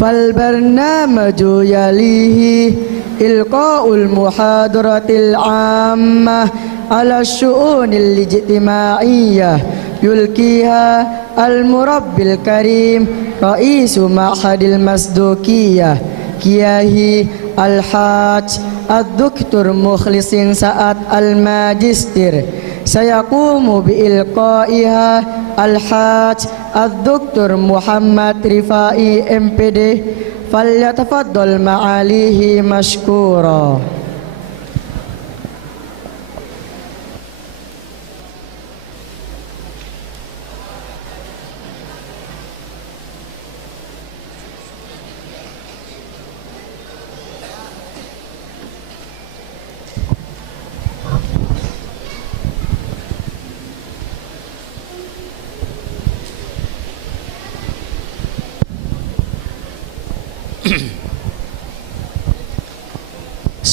فالبرنامج يليه إلقاء المحاضرة العامة على الشؤون الاجتماعية يلقيها المربي الكريم رئيس معهد المصدوقية كياهي الحاج الدكتور مخلص سعد الماجستير. سيقوم بإلقائها الحاج الدكتور محمد رفائي MPD. فليتفضل معاليه مشكورا.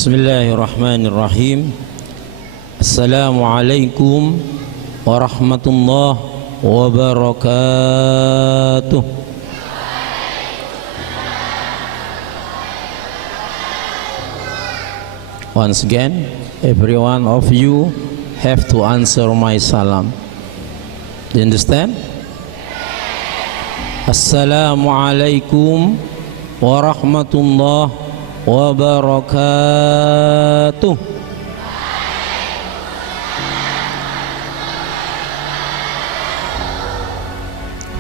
Bismillahirrahmanirrahim. Assalamualaikum warahmatullahi wabarakatuh. Once again, every one of you have to answer my salam. Do you understand? Assalamualaikum warahmatullahi wabarakatuh.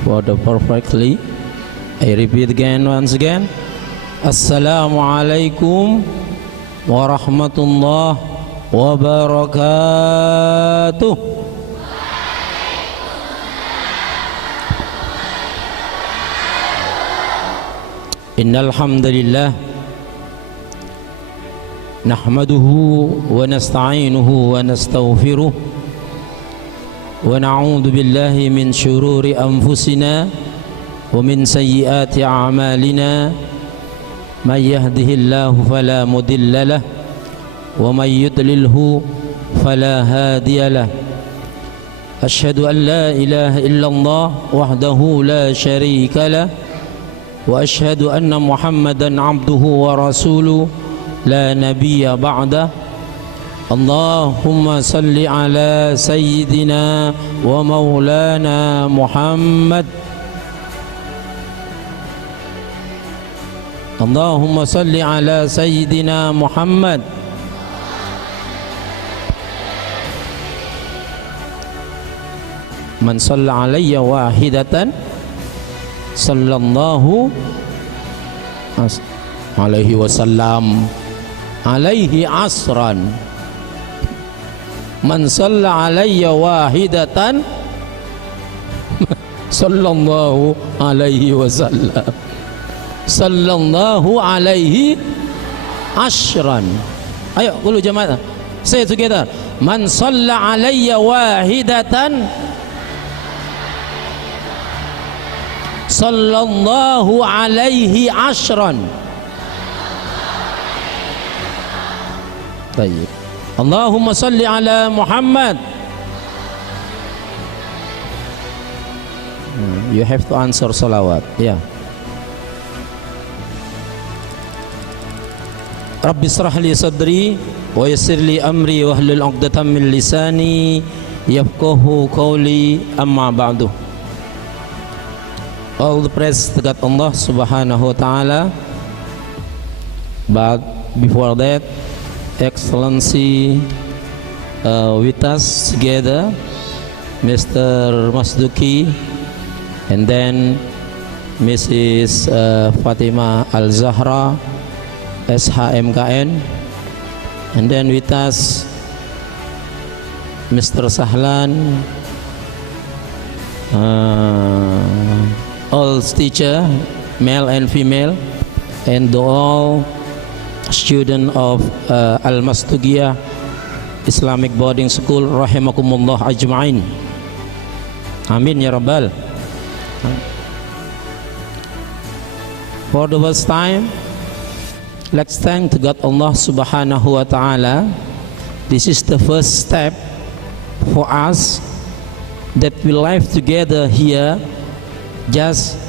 For the perfectly, I repeat again once again. Assalamualaikum warahmatullahi wabarakatuh. Innal hamdalillah nahmaduhu wa nasta'inuhu wa nastaghfiruh wa na'udzu billahi min shururi anfusina wa min sayyiati a'malina may yahdihillahu fala mudilla lahu wa may yudlilhu fala hadiya lahu. Asyhadu an la ilaha illallah wahdahu la syarika lahu wa asyhadu anna Muhammadan 'abduhu wa rasuluh la nabiyya ba'da. Allahumma salli ala sayyidina wa maulana Muhammad. Allahumma salli ala sayyidina Muhammad. Man shalla alayya wahidatan sallallahu alaihi wasallam alaihi asran. Man shalla alayya wahidatan sallallahu alaihi wasallam sallallahu alaihi asran. Ayo qulu jamaah, say together. Man shalla alayya wahidatan sallallahu alaihi asran. Baik. Allahumma salli ala Muhammad. You have to answer salawat. Yeah. Rabbi israh li sadri wa yassir li amri wa hlul 'uqdatam min lisani yafqahu qawli, amma ba'du. All the praise to God Allah Subhanahu wa ta'ala. But before that, Excellency, with us together Mr. Masduki, and then Mrs. Fatima Al-Zahra SHMKN, and then with us Mr. Sahlan, all teacher, male and female, and all student of Al-Masdugiyah Islamic Boarding School, rahimakumullah ajma'in. Amin ya rabbal. For the first time, let's thank to God Allah Subhanahu wa ta'ala. This is the first step for us that we live together here just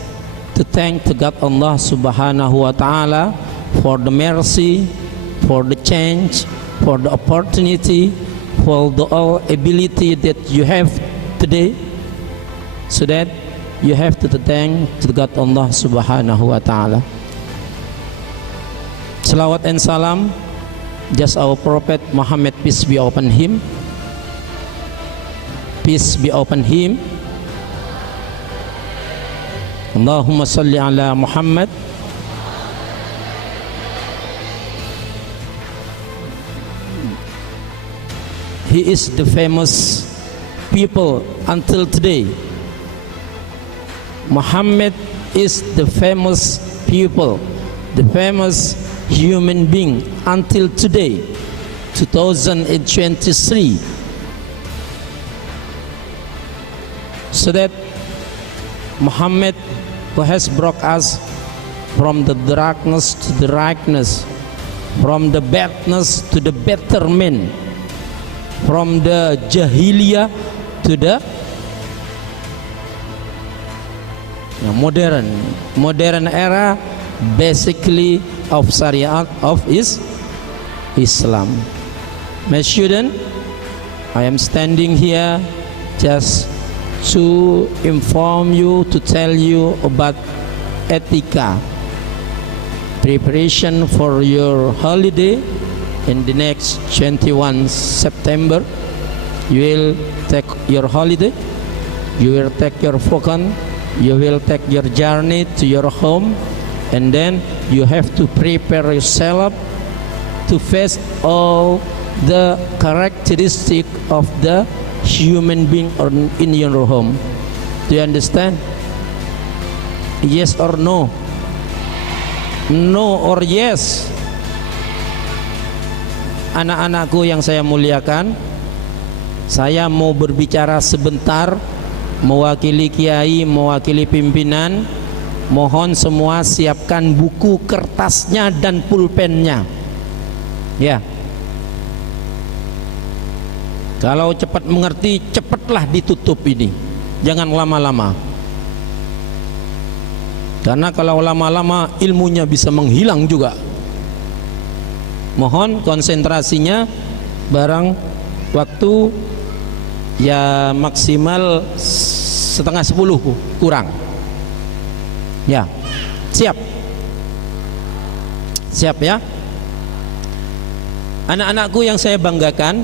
to thank to God Allah Subhanahu wa Ta'ala for the mercy, for the change, for the opportunity, for the all ability that you have today, so that you have to thank to God Allah Subhanahu wa Ta'ala. Salawat and salam just our Prophet Muhammad, peace be upon him, peace be upon him. Allahumma salli ala Muhammad. He is the famous people until today. Muhammad is the famous people, the famous human being until today, 2023. So that Muhammad, who has brought us from the darkness to the brightness, from the badness to the betterment, from the jahiliyah to the modern era, basically of Syariah of Islam. My student, I am standing here just to inform you, to tell you about etika, preparation for your holiday. In the next 21 September, you will take your holiday, you will take your vacation, you will take your journey to your home, and then you have to prepare yourself to face all the characteristic of the human being or in your home. Do you understand? Yes or no? No or yes? Anak-anakku yang saya muliakan, saya mau berbicara sebentar mewakili kiai, mewakili pimpinan. Mohon semua siapkan buku kertasnya dan pulpennya. Ya. Kalau cepat mengerti, cepatlah ditutup ini. Jangan lama-lama. Karena kalau lama-lama ilmunya bisa menghilang juga. Mohon konsentrasinya, barang waktu ya maksimal setengah 10 kurang. Ya, siap ya. Anak-anakku yang saya banggakan,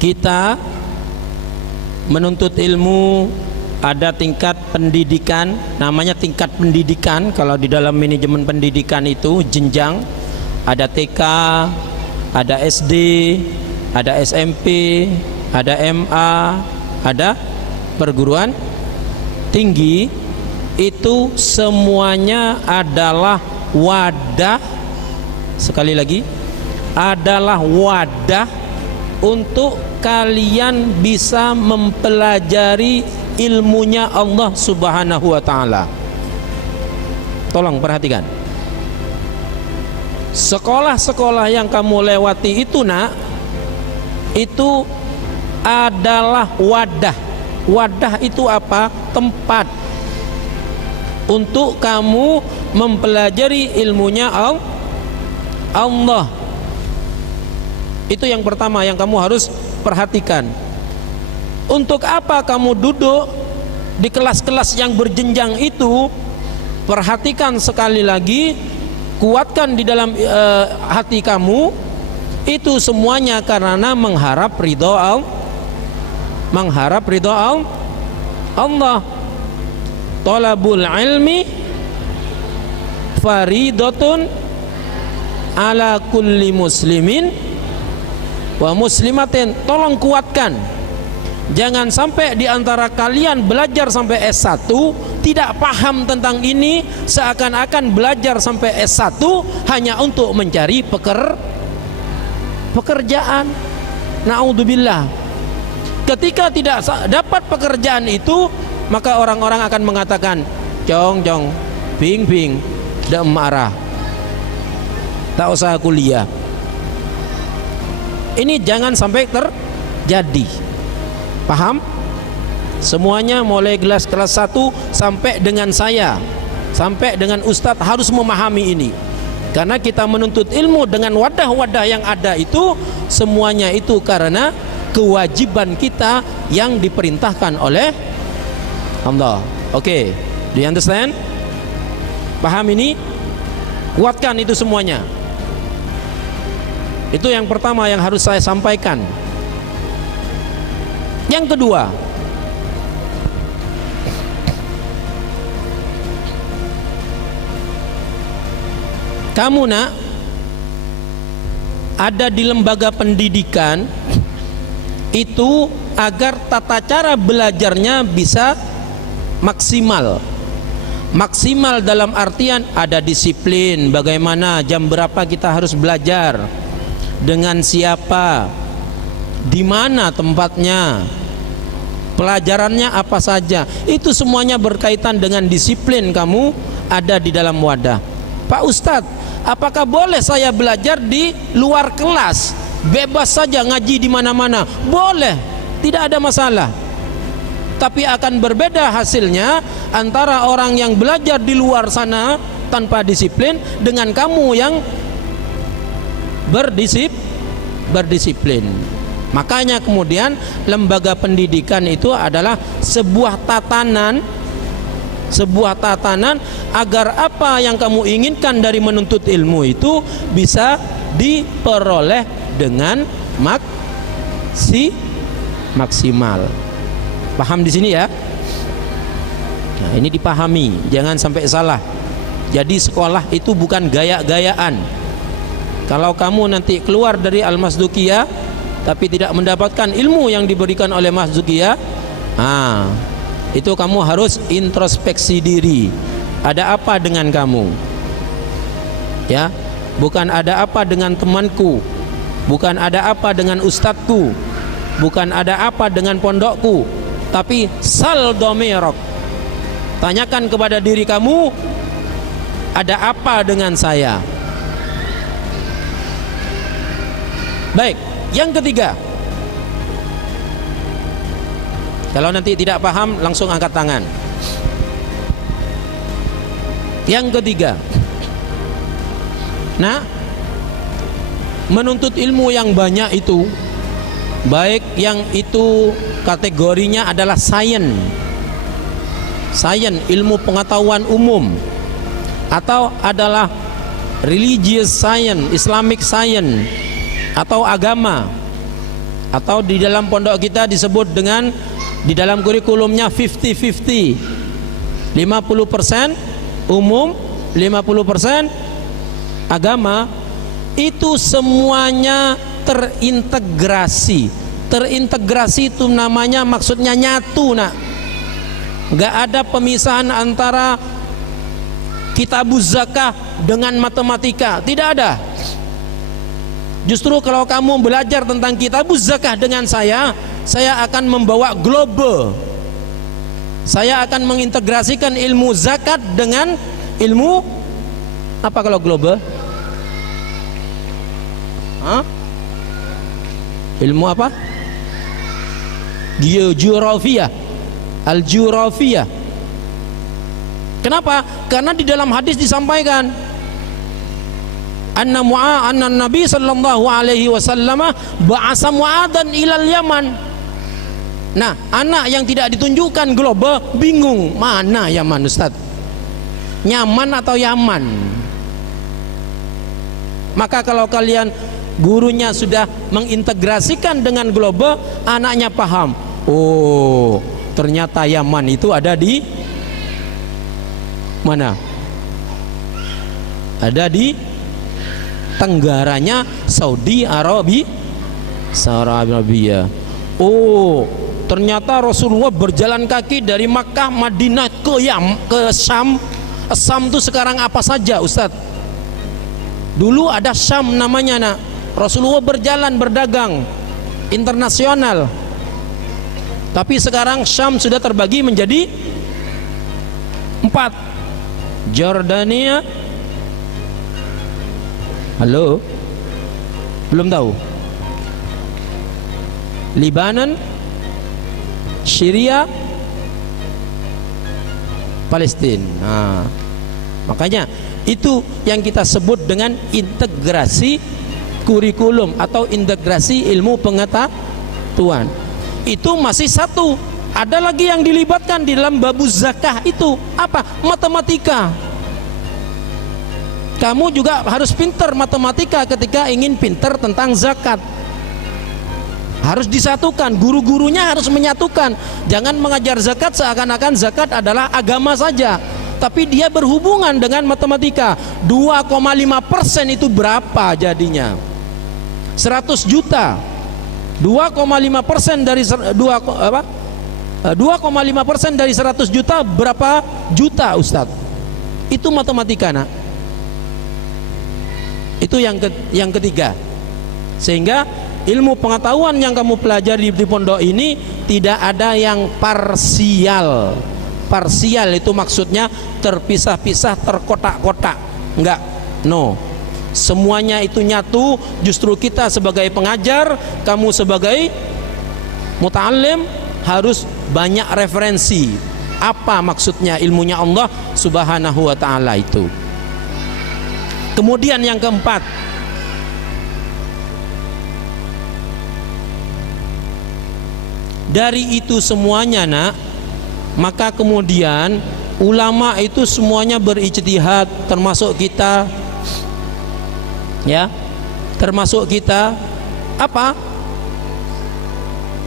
kita menuntut ilmu ada tingkat pendidikan, namanya tingkat pendidikan. Kalau di dalam manajemen pendidikan itu jenjang, ada TK, ada SD, ada SMP, ada MA, ada perguruan tinggi. Itu semuanya adalah wadah, sekali lagi, adalah wadah untuk kalian bisa mempelajari ilmunya Allah Subhanahu wa Ta'ala. Tolong perhatikan, sekolah-sekolah yang kamu lewati itu nak, itu adalah wadah. Wadah itu apa? Tempat untuk kamu mempelajari ilmunya Allah. Itu yang pertama yang kamu harus perhatikan. Untuk apa kamu duduk di kelas-kelas yang berjenjang itu? Perhatikan sekali lagi, kuatkan di dalam hati kamu, itu semuanya karena mengharap ridho Allah. Talabul ilmi faridatun ala kulli muslimin wa muslimatin. Tolong kuatkan, jangan sampai di antara kalian belajar sampai S1 tidak paham tentang ini, seakan-akan belajar sampai S1 hanya untuk mencari pekerjaan. Naudzubillah. Ketika tidak dapat pekerjaan itu, maka orang-orang akan mengatakan, "Jong, bing, dak marah. Tak usah kuliah." Ini jangan sampai jadi. Paham? Semuanya mulai kelas 1 sampai dengan saya, sampai dengan Ustadz harus memahami ini. Karena kita menuntut ilmu dengan wadah-wadah yang ada itu, semuanya itu karena kewajiban kita yang diperintahkan oleh Allah. Oke, do you understand? Paham ini? Kuatkan itu semuanya. Itu yang pertama yang harus saya sampaikan. Yang kedua, kamu nak ada di lembaga pendidikan itu agar tata cara belajarnya bisa maksimal. Maksimal dalam artian ada disiplin, bagaimana jam berapa kita harus belajar, dengan siapa, di mana tempatnya, pelajarannya apa saja. Itu semuanya berkaitan dengan disiplin kamu ada di dalam wadah. Pak Ustadz, apakah boleh saya belajar di luar kelas? Bebas saja ngaji di mana-mana? Boleh, tidak ada masalah. Tapi akan berbeda hasilnya antara orang yang belajar di luar sana tanpa disiplin dengan kamu yang berdisiplin. Makanya kemudian lembaga pendidikan itu adalah sebuah tatanan agar apa yang kamu inginkan dari menuntut ilmu itu bisa diperoleh dengan maksimal. Paham di sini ya? Nah, ini dipahami, jangan sampai salah. Jadi sekolah itu bukan gaya-gayaan. Kalau kamu nanti keluar dari Al-Masdukiyah tapi tidak mendapatkan ilmu yang diberikan oleh Masdukiyah, itu kamu harus introspeksi diri. Ada apa dengan kamu? Ya, bukan ada apa dengan temanku, bukan ada apa dengan ustadzku, bukan ada apa dengan pondokku, tapi sal domirok. Tanyakan kepada diri kamu, ada apa dengan saya? Baik, yang ketiga, kalau nanti tidak paham langsung angkat tangan. Yang ketiga, nah, menuntut ilmu yang banyak itu, baik yang itu kategorinya adalah sains, ilmu pengetahuan umum, atau adalah religious science, Islamic science, atau agama, atau di dalam pondok kita disebut dengan, di dalam kurikulumnya 50-50, 50% umum, 50% agama. Itu semuanya terintegrasi. Terintegrasi itu namanya, maksudnya nyatu, nak. Gak ada pemisahan antara kitabuz zakah dengan matematika, tidak ada. Justru kalau kamu belajar tentang kitabuz zakah dengan saya akan membawa global. Saya akan mengintegrasikan ilmu zakat dengan ilmu apa kalau global? Ilmu apa? Geografia, al-geografia. Kenapa? Karena di dalam hadis disampaikan anna Nabi sallallahu alaihi wasallam ba'asa Mu'adhan ilal Yaman. Nah, anak yang tidak ditunjukkan global bingung, mana Yaman Ustaz? Nyaman atau Yaman? Maka kalau kalian gurunya sudah mengintegrasikan dengan global, anaknya paham. Oh, ternyata Yaman itu ada di mana? Ada di tenggaranya Saudi Arabia. Oh, ternyata Rasulullah berjalan kaki dari Makkah, Madinah ke Syam. Syam itu sekarang apa saja, Ustaz? Dulu ada Syam namanya, nak. Rasulullah berjalan berdagang internasional. Tapi sekarang Syam sudah terbagi menjadi 4. Jordania. Halo? Belum tahu? Lebanon, Syria, Palestina. Nah, makanya itu yang kita sebut dengan integrasi kurikulum atau integrasi ilmu pengetahuan. Itu masih satu. Ada lagi yang dilibatkan di dalam babuz zakah itu apa? Matematika. Kamu juga harus pintar matematika ketika ingin pintar tentang zakat. Harus disatukan, guru-gurunya harus menyatukan. Jangan mengajar zakat seakan-akan zakat adalah agama saja, tapi dia berhubungan dengan matematika. 2,5% itu berapa jadinya? 100 juta. 2,5% dari 2,5% dari 100 juta berapa juta, Ustadz? Itu matematika, nak. Itu yang ketiga. Sehingga ilmu pengetahuan yang kamu pelajari di pondok ini tidak ada yang parsial. Parsial itu maksudnya terpisah-pisah, terkotak-kotak. Enggak, no. Semuanya itu nyatu. Justru kita sebagai pengajar, kamu sebagai muta'allim harus banyak referensi. Apa maksudnya ilmunya Allah Subhanahu wa ta'ala itu. Kemudian yang keempat, dari itu semuanya, nak, maka kemudian ulama itu semuanya berijtihad, termasuk kita, ya, termasuk kita. Apa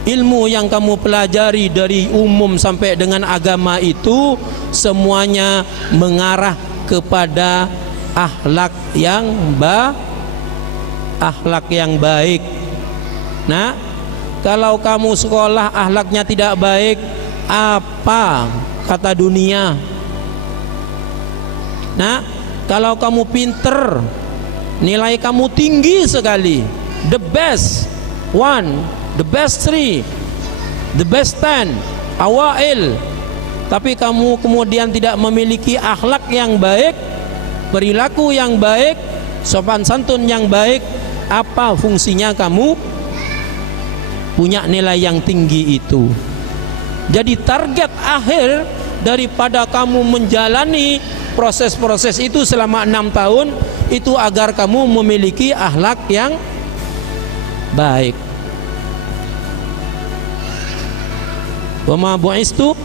ilmu yang kamu pelajari dari umum sampai dengan agama itu semuanya mengarah kepada akhlak yang baik. Nah, kalau kamu sekolah akhlaknya tidak baik, apa kata dunia? Nah, kalau kamu pinter, nilai kamu tinggi sekali, the best one, the best three, the best 10, awail, tapi kamu kemudian tidak memiliki akhlak yang baik, perilaku yang baik, sopan santun yang baik, apa fungsinya kamu punya nilai yang tinggi itu? Jadi target akhir daripada kamu menjalani proses-proses itu selama 6 tahun itu agar kamu memiliki akhlak yang baik. Wa ma bu'istu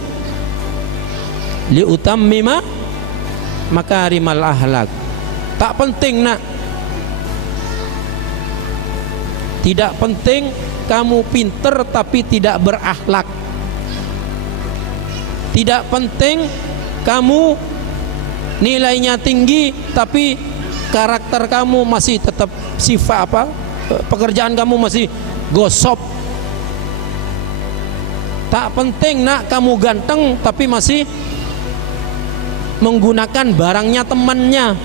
liutammima makarimal akhlak. Tak penting, nak. Tidak penting kamu pinter tapi tidak berakhlak. Tidak penting kamu nilainya tinggi tapi karakter kamu masih tetap sifat apa? Pekerjaan kamu masih gosop. Tak penting, nak, kamu ganteng tapi masih menggunakan barangnya temannya.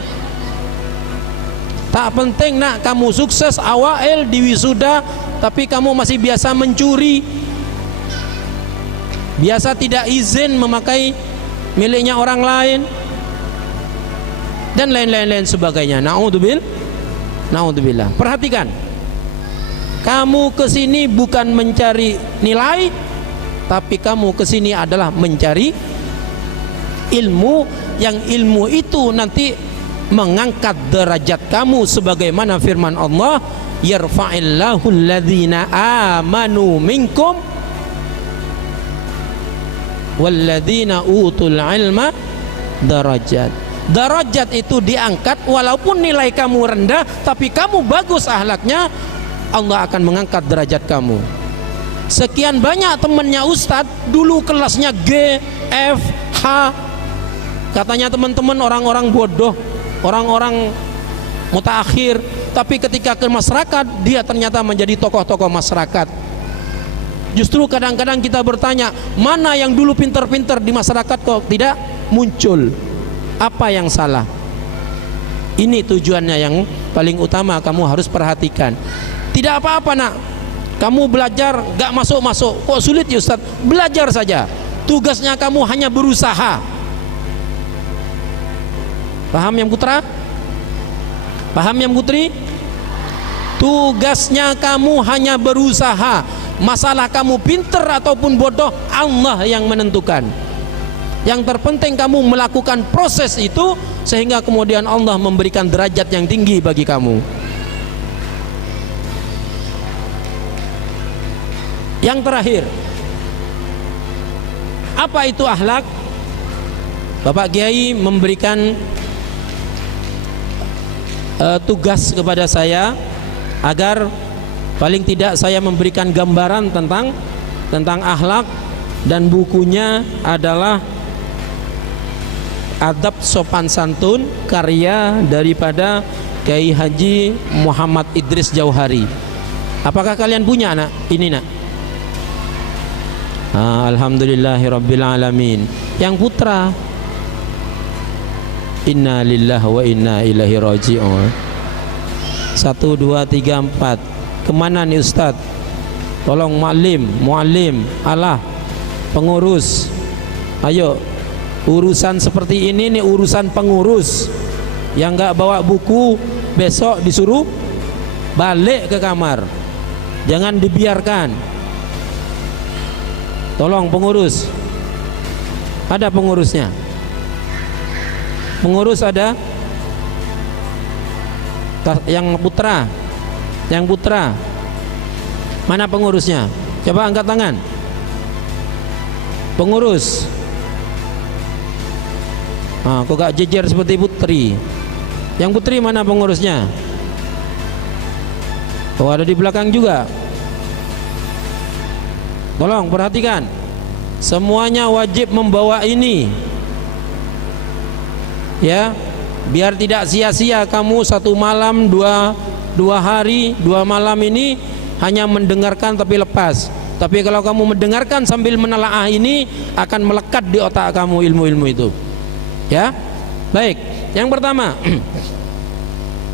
Tak penting, nak, kamu sukses awail di wisuda tapi kamu masih biasa mencuri, biasa tidak izin memakai miliknya orang lain, dan lain-lain sebagainya. Naudzubillah. Perhatikan, kamu kesini bukan mencari nilai, tapi kamu kesini adalah mencari ilmu, yang ilmu itu nanti mengangkat derajat kamu sebagaimana firman Allah, yarfa'illahu alladhina amanu minkum walladzina utul ilma darajat. Darajat itu diangkat walaupun nilai kamu rendah, tapi kamu bagus akhlaknya, Allah akan mengangkat derajat kamu. Sekian banyak temannya Ustadz dulu kelasnya G, F, H, katanya teman-teman orang-orang bodoh, orang-orang mutaakhir, tapi ketika ke masyarakat dia ternyata menjadi tokoh-tokoh masyarakat. Justru kadang-kadang kita bertanya, mana yang dulu pintar-pintar di masyarakat kok tidak muncul? Apa yang salah? Ini tujuannya yang paling utama kamu harus perhatikan. Tidak apa-apa, nak, kamu belajar gak masuk-masuk, kok sulit ya Ustaz? Belajar saja. Tugasnya kamu hanya berusaha. Paham yang putra? Paham yang putri? Tugasnya kamu hanya berusaha. Masalah kamu pinter ataupun bodoh, Allah yang menentukan. Yang terpenting kamu melakukan proses itu, sehingga kemudian Allah memberikan derajat yang tinggi bagi kamu. Yang terakhir, apa itu akhlak? Bapak Kiai memberikan tugas kepada saya agar paling tidak saya memberikan gambaran tentang akhlak, dan bukunya adalah Adab Sopan Santun, karya daripada Kiai Haji Muhammad Idris Jauhari. Apakah kalian punya nak? Ini nak. Alhamdulillahirabbil alamin. Yang putra, inna lillahi wa inna ilaihi raji'un. 1, 2, 3, 4. Kemana nih Ustaz? Tolong muallim, alah pengurus. Ayo, urusan seperti ini nih urusan pengurus. Yang nggak bawa buku besok disuruh balik ke kamar. Jangan dibiarkan. Tolong pengurus. Ada pengurusnya? Pengurus ada? Yang putra. Mana pengurusnya? Coba angkat tangan. Pengurus. Kok gak jejer seperti putri? Yang putri mana pengurusnya? Oh, ada di belakang juga. Tolong perhatikan, semuanya wajib membawa ini, ya, biar tidak sia-sia kamu 1 malam, 2 hari, 2 malam ini hanya mendengarkan tapi lepas. Tapi kalau kamu mendengarkan sambil menelaah ini, akan melekat di otak kamu ilmu-ilmu itu. Ya, baik. Yang pertama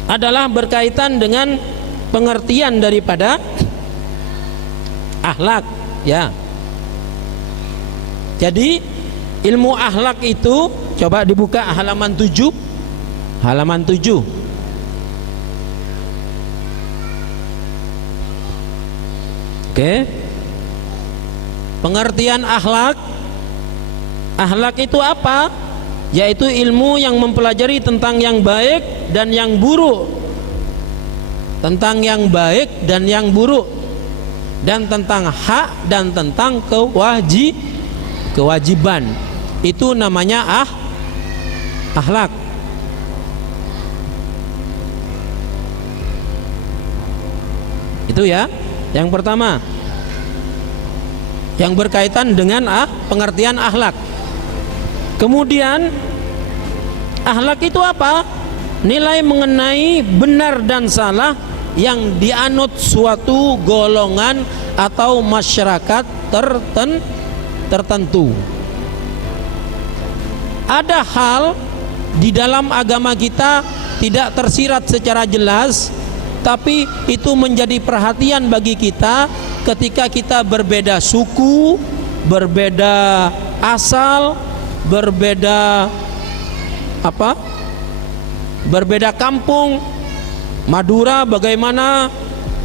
adalah berkaitan dengan pengertian daripada akhlak. Ya. Jadi ilmu akhlak itu, coba dibuka halaman 7. Halaman 7. Oke. Pengertian akhlak. Akhlak itu apa? Yaitu ilmu yang mempelajari tentang yang baik dan yang buruk. Tentang yang baik dan yang buruk. Dan tentang hak dan tentang kewajiban. Itu namanya akhlak. Itu ya, yang pertama, yang berkaitan dengan pengertian akhlak. Kemudian akhlak itu apa? Nilai mengenai benar dan salah yang dianut suatu golongan atau masyarakat tertentu. Ada hal di dalam agama kita tidak tersirat secara jelas, tapi itu menjadi perhatian bagi kita ketika kita berbeda suku, berbeda asal, berbeda berbeda kampung. Madura bagaimana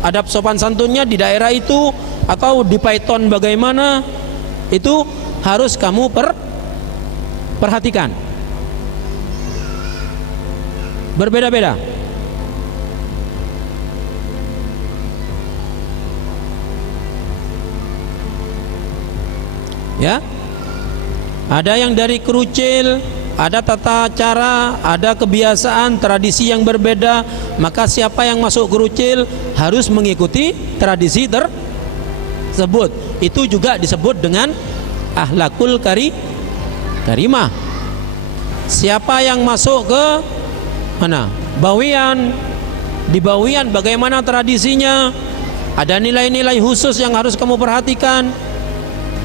adab sopan santunnya di daerah itu, atau di Python bagaimana, itu harus kamu perhatikan. Berbeda-beda. Ya. Ada yang dari kerucil, ada tata cara, ada kebiasaan, tradisi yang berbeda. Maka siapa yang masuk kerucil harus mengikuti tradisi tersebut. Itu juga disebut dengan akhlakul karimah. Siapa yang masuk ke mana? Bawian. Di Bawian bagaimana tradisinya? Ada nilai-nilai khusus yang harus kamu perhatikan.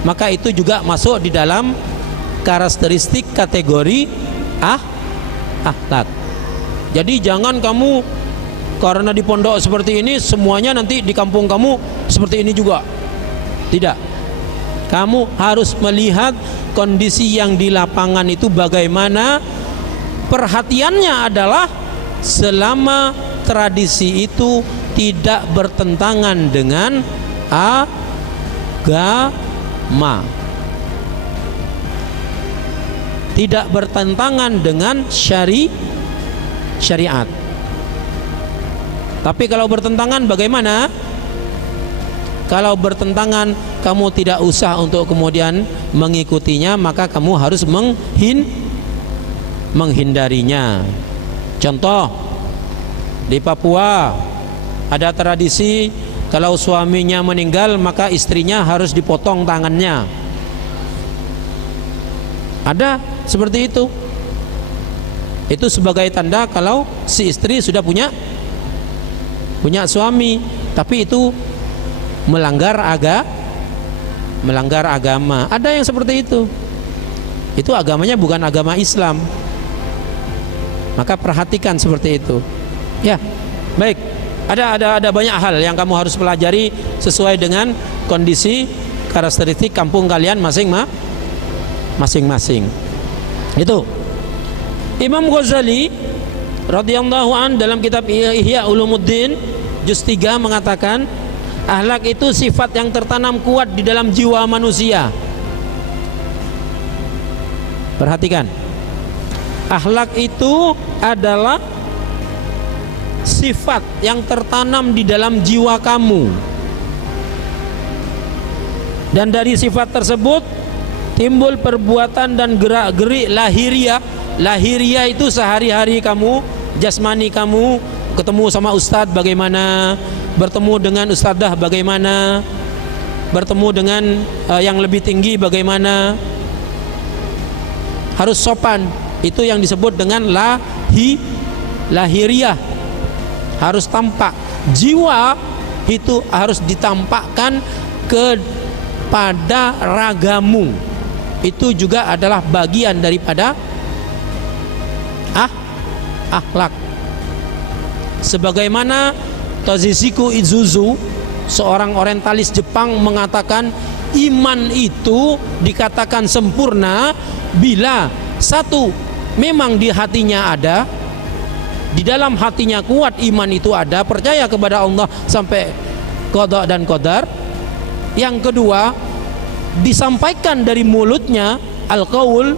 Maka itu juga masuk di dalam karakteristik kategori akhlak. Jadi jangan kamu karena di pondok seperti ini semuanya nanti di kampung kamu seperti ini juga. Tidak. Kamu harus melihat kondisi yang di lapangan itu bagaimana. Perhatiannya adalah selama tradisi itu tidak bertentangan dengan agama. Tidak bertentangan dengan syariat. Tapi kalau bertentangan bagaimana? Kalau bertentangan, kamu tidak usah untuk kemudian mengikutinya, maka kamu harus menghindarinya. Contoh, di Papua ada tradisi kalau suaminya meninggal maka istrinya harus dipotong tangannya. Ada seperti itu. Itu sebagai tanda kalau si istri sudah punya suami, tapi itu melanggar agama. Ada yang seperti itu. Itu agamanya bukan agama Islam. Maka perhatikan seperti itu. Ya, baik. Ada banyak hal yang kamu harus pelajari sesuai dengan kondisi karakteristik kampung kalian masing-masing. Itu Imam Ghazali radhiyallahu an dalam kitab Ihya Ulumuddin juz 3 mengatakan, akhlak itu sifat yang tertanam kuat di dalam jiwa manusia. Perhatikan, akhlak itu adalah sifat yang tertanam di dalam jiwa kamu, dan dari sifat tersebut timbul perbuatan dan gerak-gerik lahiriah. Lahiriah itu sehari-hari kamu, jasmani kamu, ketemu sama ustadz bagaimana, bertemu dengan ustadzah bagaimana, bertemu dengan yang lebih tinggi bagaimana, harus sopan. Itu yang disebut dengan lahiriah, harus tampak. Jiwa itu harus ditampakkan kepada ragamu. Itu juga adalah bagian daripada akhlak. Sebagaimana Tazishiku Izuzu, seorang orientalis Jepang, mengatakan iman itu dikatakan sempurna bila satu, memang di hatinya ada, di dalam hatinya kuat, iman itu ada, percaya kepada Allah sampai qada dan qadar. Yang kedua, disampaikan dari mulutnya al-qaul.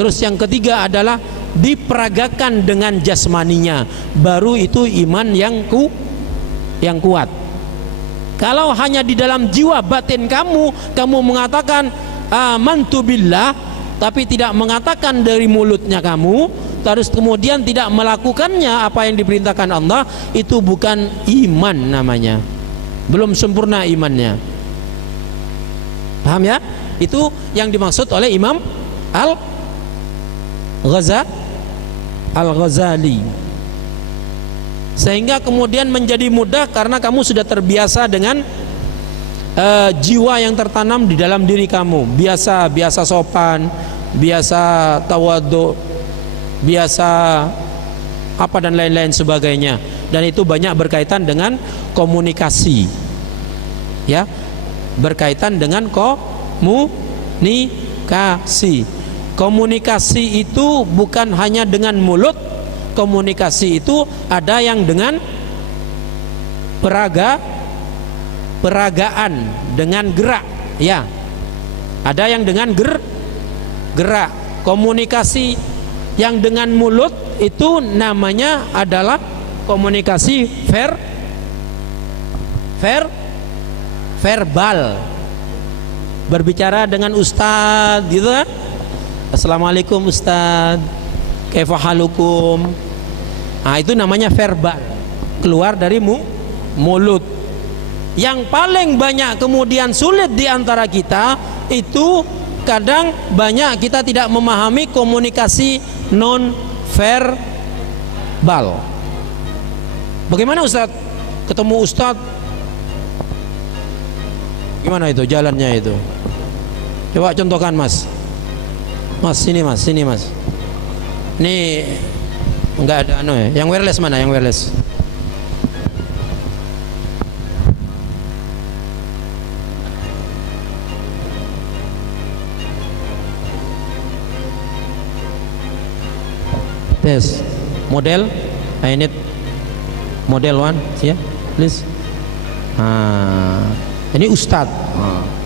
Terus yang ketiga adalah diperagakan dengan jasmaninya, baru itu iman yang kuat. Kalau hanya di dalam jiwa batin kamu mengatakan amantu billah, tapi tidak mengatakan dari mulutnya kamu, terus kemudian tidak melakukannya apa yang diperintahkan Allah, itu bukan iman namanya, belum sempurna imannya. Paham ya? Itu yang dimaksud oleh Imam Al-Ghazali. Sehingga kemudian menjadi mudah karena kamu sudah terbiasa dengan jiwa yang tertanam di dalam diri kamu, biasa sopan, biasa tawadhu, biasa apa dan lain-lain sebagainya. Dan itu banyak berkaitan dengan komunikasi, ya, berkaitan dengan komunikasi. Komunikasi itu bukan hanya dengan mulut. Komunikasi itu ada yang dengan peragaan, dengan gerak, ya. Ada yang dengan gerak. Komunikasi yang dengan mulut itu namanya adalah komunikasi verbal. Berbicara dengan ustadz gitu kan. Assalamualaikum ustadz, kaifa halukum. Nah, itu namanya verbal, keluar dari mulut. Yang paling banyak kemudian sulit di antara kita itu kadang banyak kita tidak memahami komunikasi non verbal. Bagaimana ustadz? Ketemu ustadz, gimana itu jalannya itu? Coba contohkan mas. Mas, sini mas. Ini enggak ada ya. Yang wireless mana? Yang wireless. Tes. Model. I need model one, ya, please. Ini ustadz,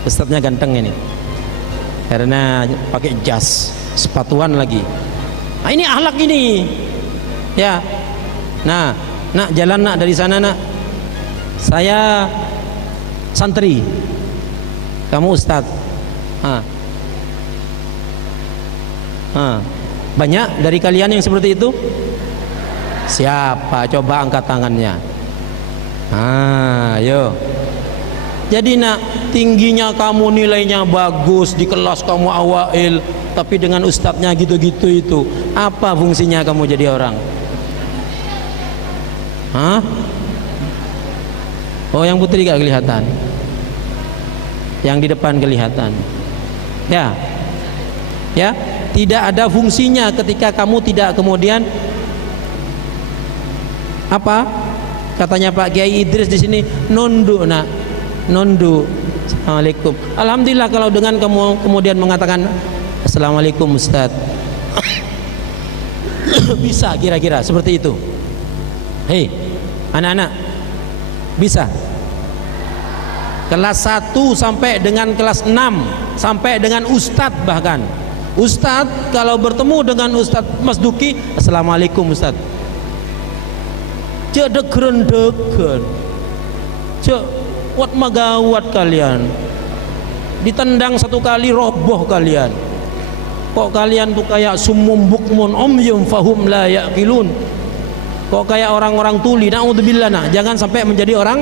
ustadznya ganteng ini, karena pakai jas, sepatuan lagi. Nah, ini akhlak ini, ya. Nah, nak jalan nak dari sana nak. Saya santri, kamu ustadz. Banyak dari kalian yang seperti itu? Siapa? Coba angkat tangannya. Ayo. Jadi nak, tingginya kamu nilainya bagus, di kelas kamu awail, tapi dengan ustadznya gitu-gitu itu, apa fungsinya kamu jadi orang? Oh, yang putri gak kelihatan, yang di depan kelihatan. Ya, tidak ada fungsinya ketika kamu tidak kemudian apa? Katanya Pak Kiai Idris di sini, nunduk nak, nunduk. Assalamualaikum. Alhamdulillah kalau dengan kamu kemudian mengatakan Assalamualaikum Ustaz. Bisa kira-kira seperti itu. Hei, anak-anak, bisa? Kelas 1 sampai dengan kelas 6, sampai dengan Ustadz bahkan. Ustadz kalau bertemu dengan Ustadz Mas Duki, Assalamualaikum Ustadz. Cek degen-degen, cek wat magawat kalian, ditendang satu kali roboh kalian. Kok kalian tuh kayak sumum bukmun umyum fahum la yaqilun. Kok kayak orang-orang tuli. Naudzubillah, nak, jangan sampai menjadi orang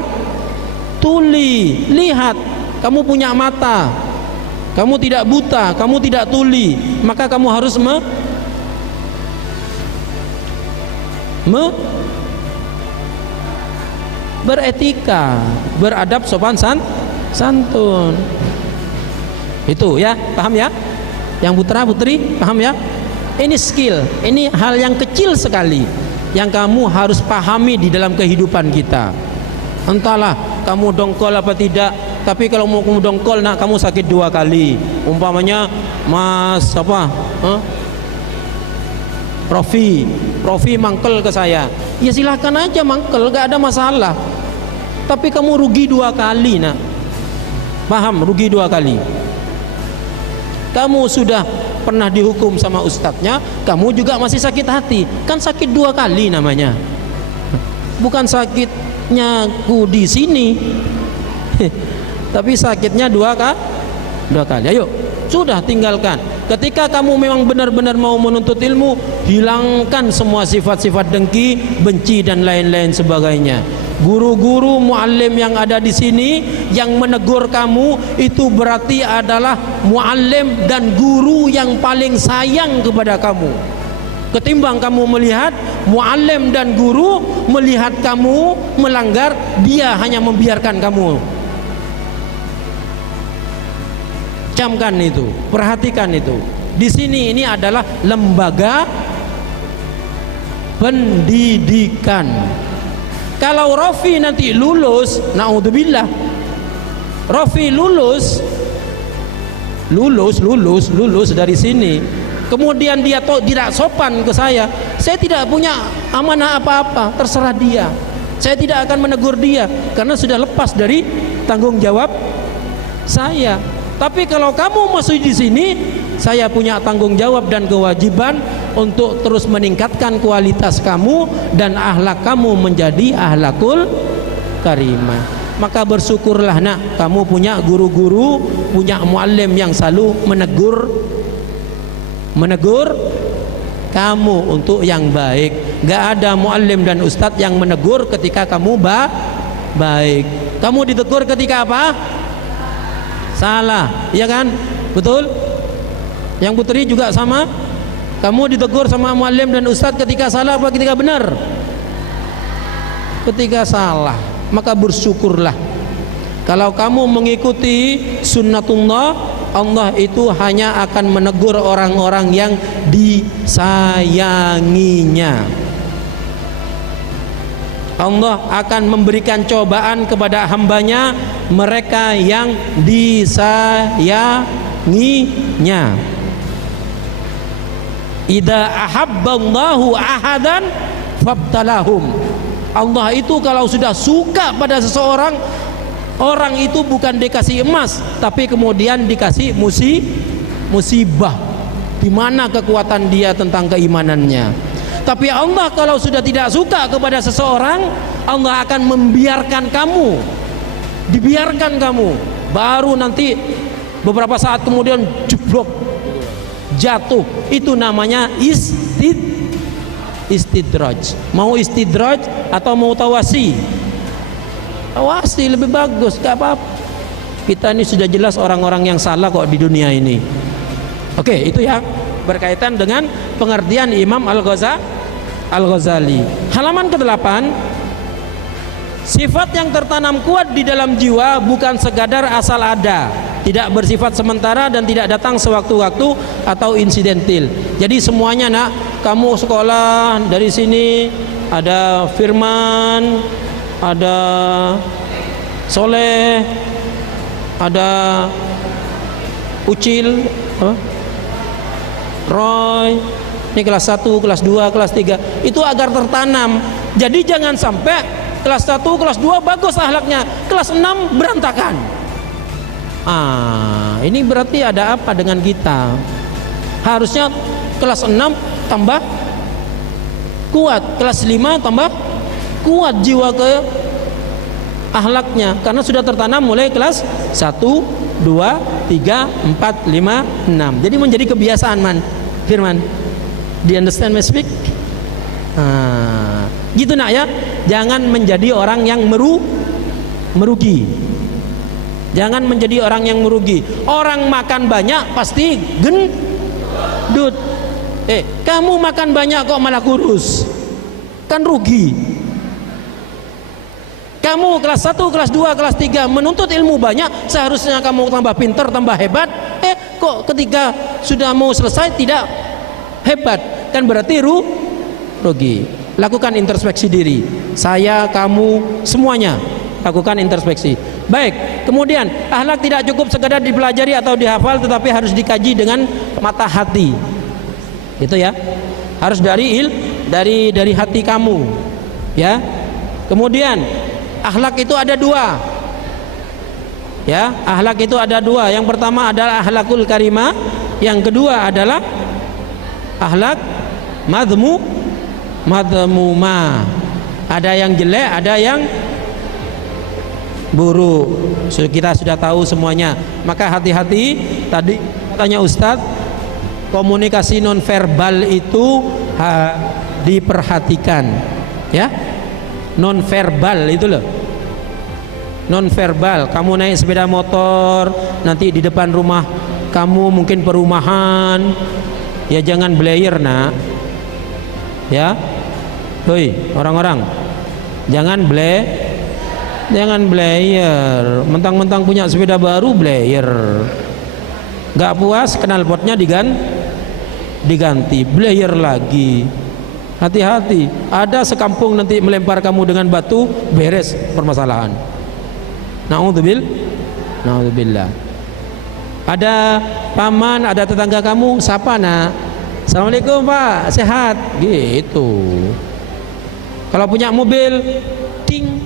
tuli. Lihat, kamu punya mata, kamu tidak buta, kamu tidak tuli, maka kamu harus beretika, beradab, sopan santun. Itu ya, paham ya? Yang putra putri paham ya? Ini skill, ini hal yang kecil sekali yang kamu harus pahami di dalam kehidupan kita. Entahlah kamu dongkol apa tidak, tapi kalau mau kamu dongkol nak, kamu sakit 2 kali. Umpamanya Mas Profi mangkel ke saya, ya silahkan aja mangkel, gak ada masalah. Tapi kamu rugi 2 kali nak. Paham? Rugi 2 kali. Kamu sudah pernah dihukum sama ustadznya, kamu juga masih sakit hati, kan sakit 2 kali namanya. Bukan sakitnya ku di sini, tapi sakitnya 2 kali. Ayo, sudah tinggalkan. Ketika kamu memang benar-benar mau menuntut ilmu, hilangkan semua sifat-sifat dengki, benci dan lain-lain sebagainya. Guru-guru muallim yang ada di sini yang menegur kamu itu berarti adalah muallim dan guru yang paling sayang kepada kamu. Ketimbang kamu melihat muallim dan guru melihat kamu melanggar, dia hanya membiarkan kamu. Camkan itu, perhatikan itu. Di sini ini adalah lembaga pendidikan. Kalau Rafi nanti lulus, naudzubillah, Rafi lulus dari sini, kemudian dia tidak sopan ke saya tidak punya amanah apa-apa, terserah dia. Saya tidak akan menegur dia karena sudah lepas dari tanggung jawab saya. Tapi kalau kamu masih di sini, saya punya tanggung jawab dan kewajiban untuk terus meningkatkan kualitas kamu dan akhlak kamu menjadi akhlakul karimah. Maka bersyukurlah nak, kamu punya guru-guru, punya muallim yang selalu menegur kamu untuk yang baik. Gak ada muallim dan ustadz yang menegur ketika kamu baik. Kamu ditegur ketika apa? Salah, iya kan? Betul? Yang putri juga sama? Kamu ditegur sama muallim dan ustadz ketika salah apa ketika benar? Ketika salah. Maka bersyukurlah. Kalau kamu mengikuti sunnatullah, Allah itu hanya akan menegur orang-orang yang disayanginya. Allah akan memberikan cobaan kepada hambanya, mereka yang disayanginya. Idza ahabballahu ahadan fabtalahum. Allah itu kalau sudah suka pada seseorang, Orang itu bukan dikasih emas, tapi kemudian dikasih musibah. Di mana kekuatan dia tentang keimanannya. Tapi Allah kalau sudah tidak suka kepada seseorang, Allah akan membiarkan kamu, dibiarkan kamu, baru nanti beberapa saat kemudian jeblok, jatuh. Itu namanya istidraj. Mau istidraj atau mau tawasi? Tawasi lebih bagus, gak apa-apa. Kita ini sudah jelas orang-orang yang salah kok di dunia ini. Oke, itu ya berkaitan dengan pengertian Imam Al-Ghazali. Halaman ke-8, sifat yang tertanam kuat di dalam jiwa bukan sekadar asal ada, tidak bersifat sementara dan tidak datang sewaktu-waktu atau insidentil. Jadi semuanya nak, kamu sekolah dari sini ada Firman, ada Soleh, ada Ucil, Roy, ini kelas 1, kelas 2, kelas 3, itu agar tertanam. Jadi jangan sampai kelas 1, kelas 2 bagus akhlaknya, kelas 6 berantakan. Ini berarti ada apa dengan kita? Harusnya kelas 6 tambah kuat, kelas 5 tambah kuat jiwa ke akhlaknya, karena sudah tertanam mulai kelas 1, 2, 3, 4, 5, 6. Jadi menjadi kebiasaan, Firman. Do you understand my speak? Gitu nak ya. Jangan menjadi orang yang merugi. Jangan menjadi orang yang merugi. Orang makan banyak pasti gendut. Kamu makan banyak kok malah kurus, kan rugi. Kamu kelas 1, kelas 2, kelas 3 menuntut ilmu banyak, seharusnya kamu tambah pintar, tambah hebat. Kok ketika sudah mau selesai tidak hebat, kan berarti rugi. Lakukan introspeksi diri. Saya, kamu, semuanya lakukan introspeksi. Baik, kemudian akhlak tidak cukup sekedar dipelajari atau dihafal, tetapi harus dikaji dengan mata hati. Itu ya. Harus dari hati kamu. Ya. Kemudian akhlak itu ada dua. Ya, akhlak itu ada dua. Yang pertama adalah akhlakul karimah, yang kedua adalah akhlak madmumah. Ada yang jelek, ada yang buruk. Kita sudah tahu semuanya. Maka hati-hati, tadi katanya Ustadz, komunikasi nonverbal itu diperhatikan. Ya, nonverbal itu loh. Nonverbal, kamu naik sepeda motor, nanti di depan rumah kamu mungkin perumahan, ya jangan blayer nak. Ya, hoi orang-orang, jangan blayer. Mentang-mentang punya sepeda baru blayer. Gak puas, knalpotnya diganti, blayer lagi. Hati-hati, ada sekampung nanti melempar kamu dengan batu, beres permasalahan. Na'udzubillah. Ada paman, ada tetangga kamu, sapa nak? Assalamualaikum Pak, sehat? Gitu. Kalau punya mobil, ting,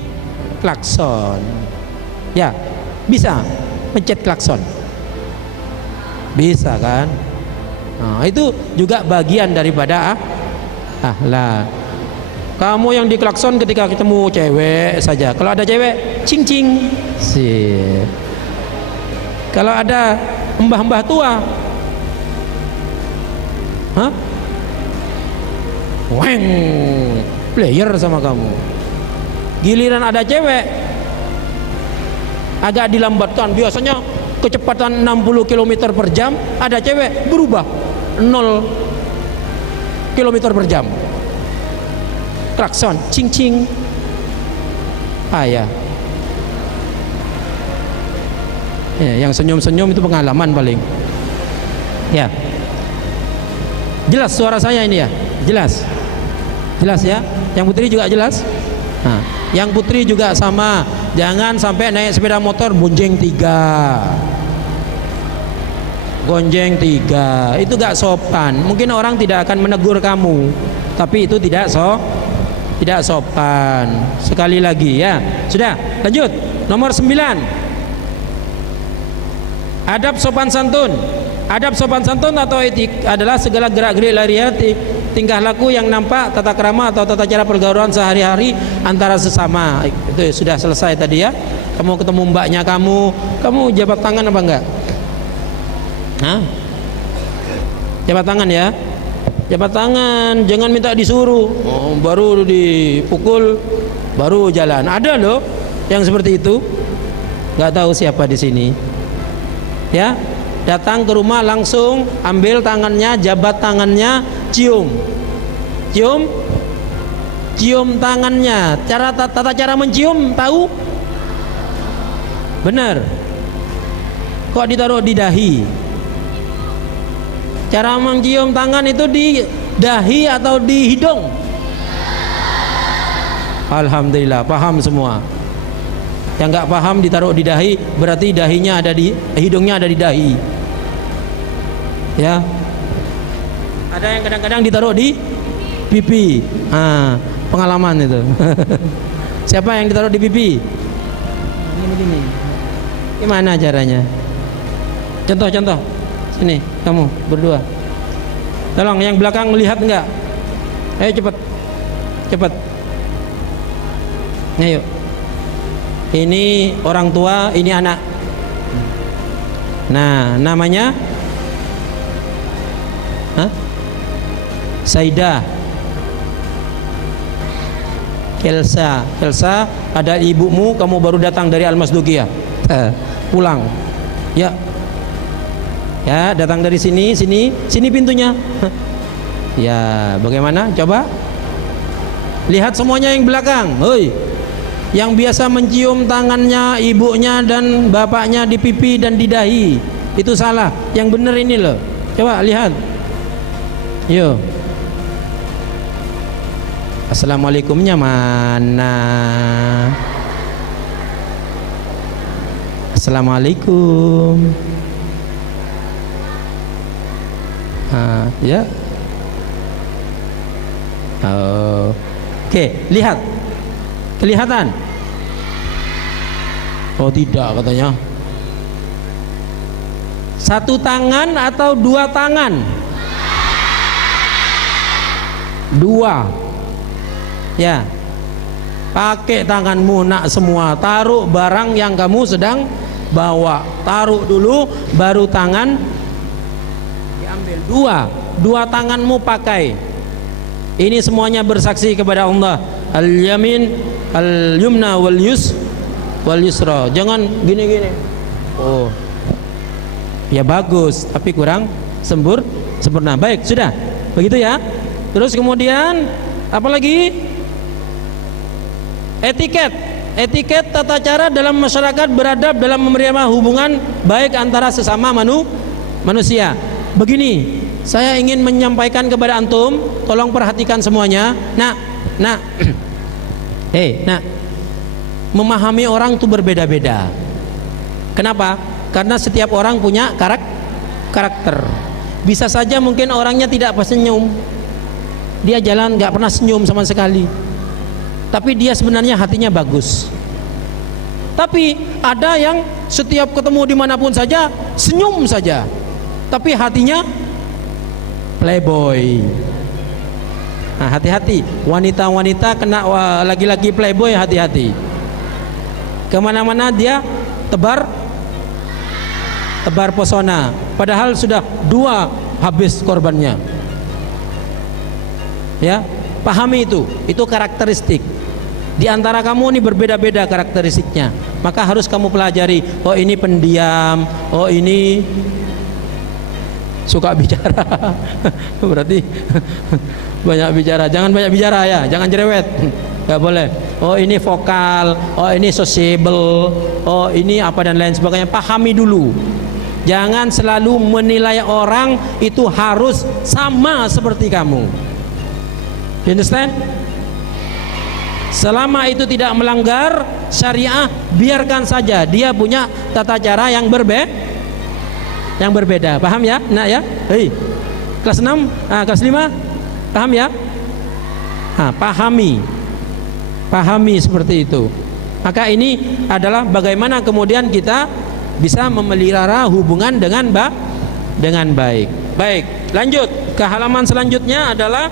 klakson. Ya, bisa pencet klakson. Bisa kan? Nah, itu juga bagian daripada akhlak. Kamu yang diklakson ketika ketemu cewek saja. Kalau ada cewek, cing-cing. Sip. Kalau ada mbah-mbah tua, weng, player sama kamu. Giliran ada cewek, agak dilambatkan. Biasanya kecepatan 60 km per jam, ada cewek berubah 0 km per jam. Klakson, cing-cing. Ya. Yang senyum-senyum itu pengalaman paling. Ya. Jelas suara saya ini ya? Jelas. Jelas ya? Yang putri juga jelas? Nah, yang putri juga sama. Jangan sampai naik sepeda motor bonjeng 3. Gonjeng 3. Itu gak sopan. Mungkin orang tidak akan menegur kamu, tapi itu tidak sopan. Sekali lagi ya. Sudah, lanjut. Nomor 9, adab sopan santun. Adab sopan santun atau etik adalah segala gerak-gerik lahiriah, tingkah laku yang nampak, tata krama atau tata cara pergaulan sehari-hari antara sesama. Itu sudah selesai tadi ya. Kamu ketemu mbaknya kamu jabat tangan apa enggak? Hah? Jabat tangan ya. Jabat tangan, jangan minta disuruh. Oh, baru dipukul, baru jalan. Ada loh yang seperti itu. Nggak tahu siapa di sini. Ya, datang ke rumah langsung ambil tangannya, jabat tangannya, cium tangannya. Tata cara mencium tahu? Benar. Kok ditaruh di dahi? Cara mencium tangan itu di dahi atau di hidung? Alhamdulillah, paham semua. Yang nggak paham ditaruh di dahi, berarti dahinya ada di hidungnya, ada di dahi. Ya. Ada yang kadang-kadang ditaruh di pipi. Pengalaman itu. Siapa yang ditaruh di pipi? Begini. Gimana caranya? Contoh. Sini, kamu berdua. Tolong yang belakang melihat enggak? Ayo cepat. Ayo. Ini orang tua, ini anak. Nah, namanya Saidah. Kelsa, ada ibumu, kamu baru datang dari Al-Masdukiyah. Pulang. Ya, datang dari sini pintunya. Ya, bagaimana? Coba lihat semuanya yang belakang. Hoi, yang biasa mencium tangannya ibunya dan bapaknya di pipi dan di dahi, itu salah. Yang benar ini loh. Coba lihat. Yo. Assalamualaikumnya mana? Assalamualaikum. Ya. Oke, lihat. Kelihatan? Oh, tidak katanya. Satu tangan atau dua tangan? Dua. Ya. Pakai tanganmu nak semua. Taruh barang yang kamu sedang bawa. Taruh dulu, baru tangan diambil. Dua tanganmu pakai. Ini semuanya bersaksi kepada Allah. Al-yamin, al-yumna wal yusra. Jangan gini-gini. Oh. Ya bagus, tapi kurang sempurna. Baik, sudah. Begitu ya. Terus kemudian apa lagi? Etiket tata cara dalam masyarakat, beradab dalam menerima hubungan baik antara sesama manusia. Begini, saya ingin menyampaikan kepada antum, tolong perhatikan semuanya. Nak. Memahami orang itu berbeda-beda. Kenapa? Karena setiap orang punya karakter. Bisa saja mungkin orangnya tidak senyum. Dia jalan nggak pernah senyum sama sekali. Tapi dia sebenarnya hatinya bagus. Tapi ada yang setiap ketemu dimanapun saja senyum saja, tapi hatinya playboy. Nah, hati-hati, wanita-wanita kena laki-laki playboy, hati-hati. Kemana-mana dia tebar pesona, padahal sudah 2 habis korbannya. Ya, pahami itu karakteristik. Di antara kamu ini berbeda-beda karakteristiknya, maka harus kamu pelajari. Oh, ini pendiam, oh ini suka bicara. Berarti banyak bicara. Jangan banyak bicara ya, jangan cerewet, nggak boleh. Oh, ini vokal, oh ini sociable, oh ini apa dan lain sebagainya. Pahami dulu. Jangan selalu menilai orang itu harus sama seperti kamu. You understand? Selama itu tidak melanggar syariah, biarkan saja. Dia punya tata cara yang berbeda. Paham ya? Nah ya. Hei. Kelas 6, kelas 5. Paham ya? Pahami seperti itu. Maka ini adalah bagaimana kemudian kita bisa memelihara hubungan dengan baik. Baik, lanjut ke halaman selanjutnya adalah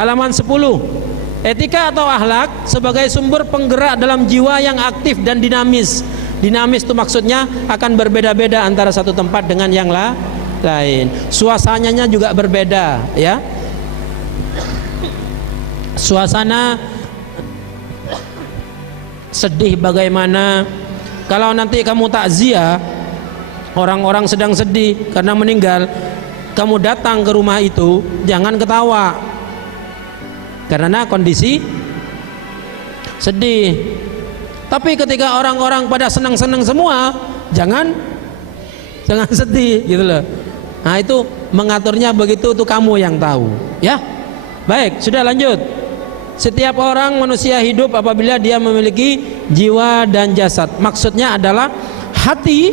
halaman 10. Etika atau akhlak sebagai sumber penggerak dalam jiwa yang aktif dan dinamis. Dinamis itu maksudnya akan berbeda-beda antara satu tempat dengan yang lain. Suasananya juga berbeda, ya. Suasana sedih bagaimana? Kalau nanti kamu takziah, orang-orang sedang sedih karena meninggal, kamu datang ke rumah itu, jangan ketawa karena kondisi sedih. Tapi ketika orang-orang pada senang-senang semua, jangan sedih gitu loh. Nah, itu mengaturnya begitu, itu kamu yang tahu, ya. Baik, sudah lanjut. Setiap orang manusia hidup apabila dia memiliki jiwa dan jasad. Maksudnya adalah hati,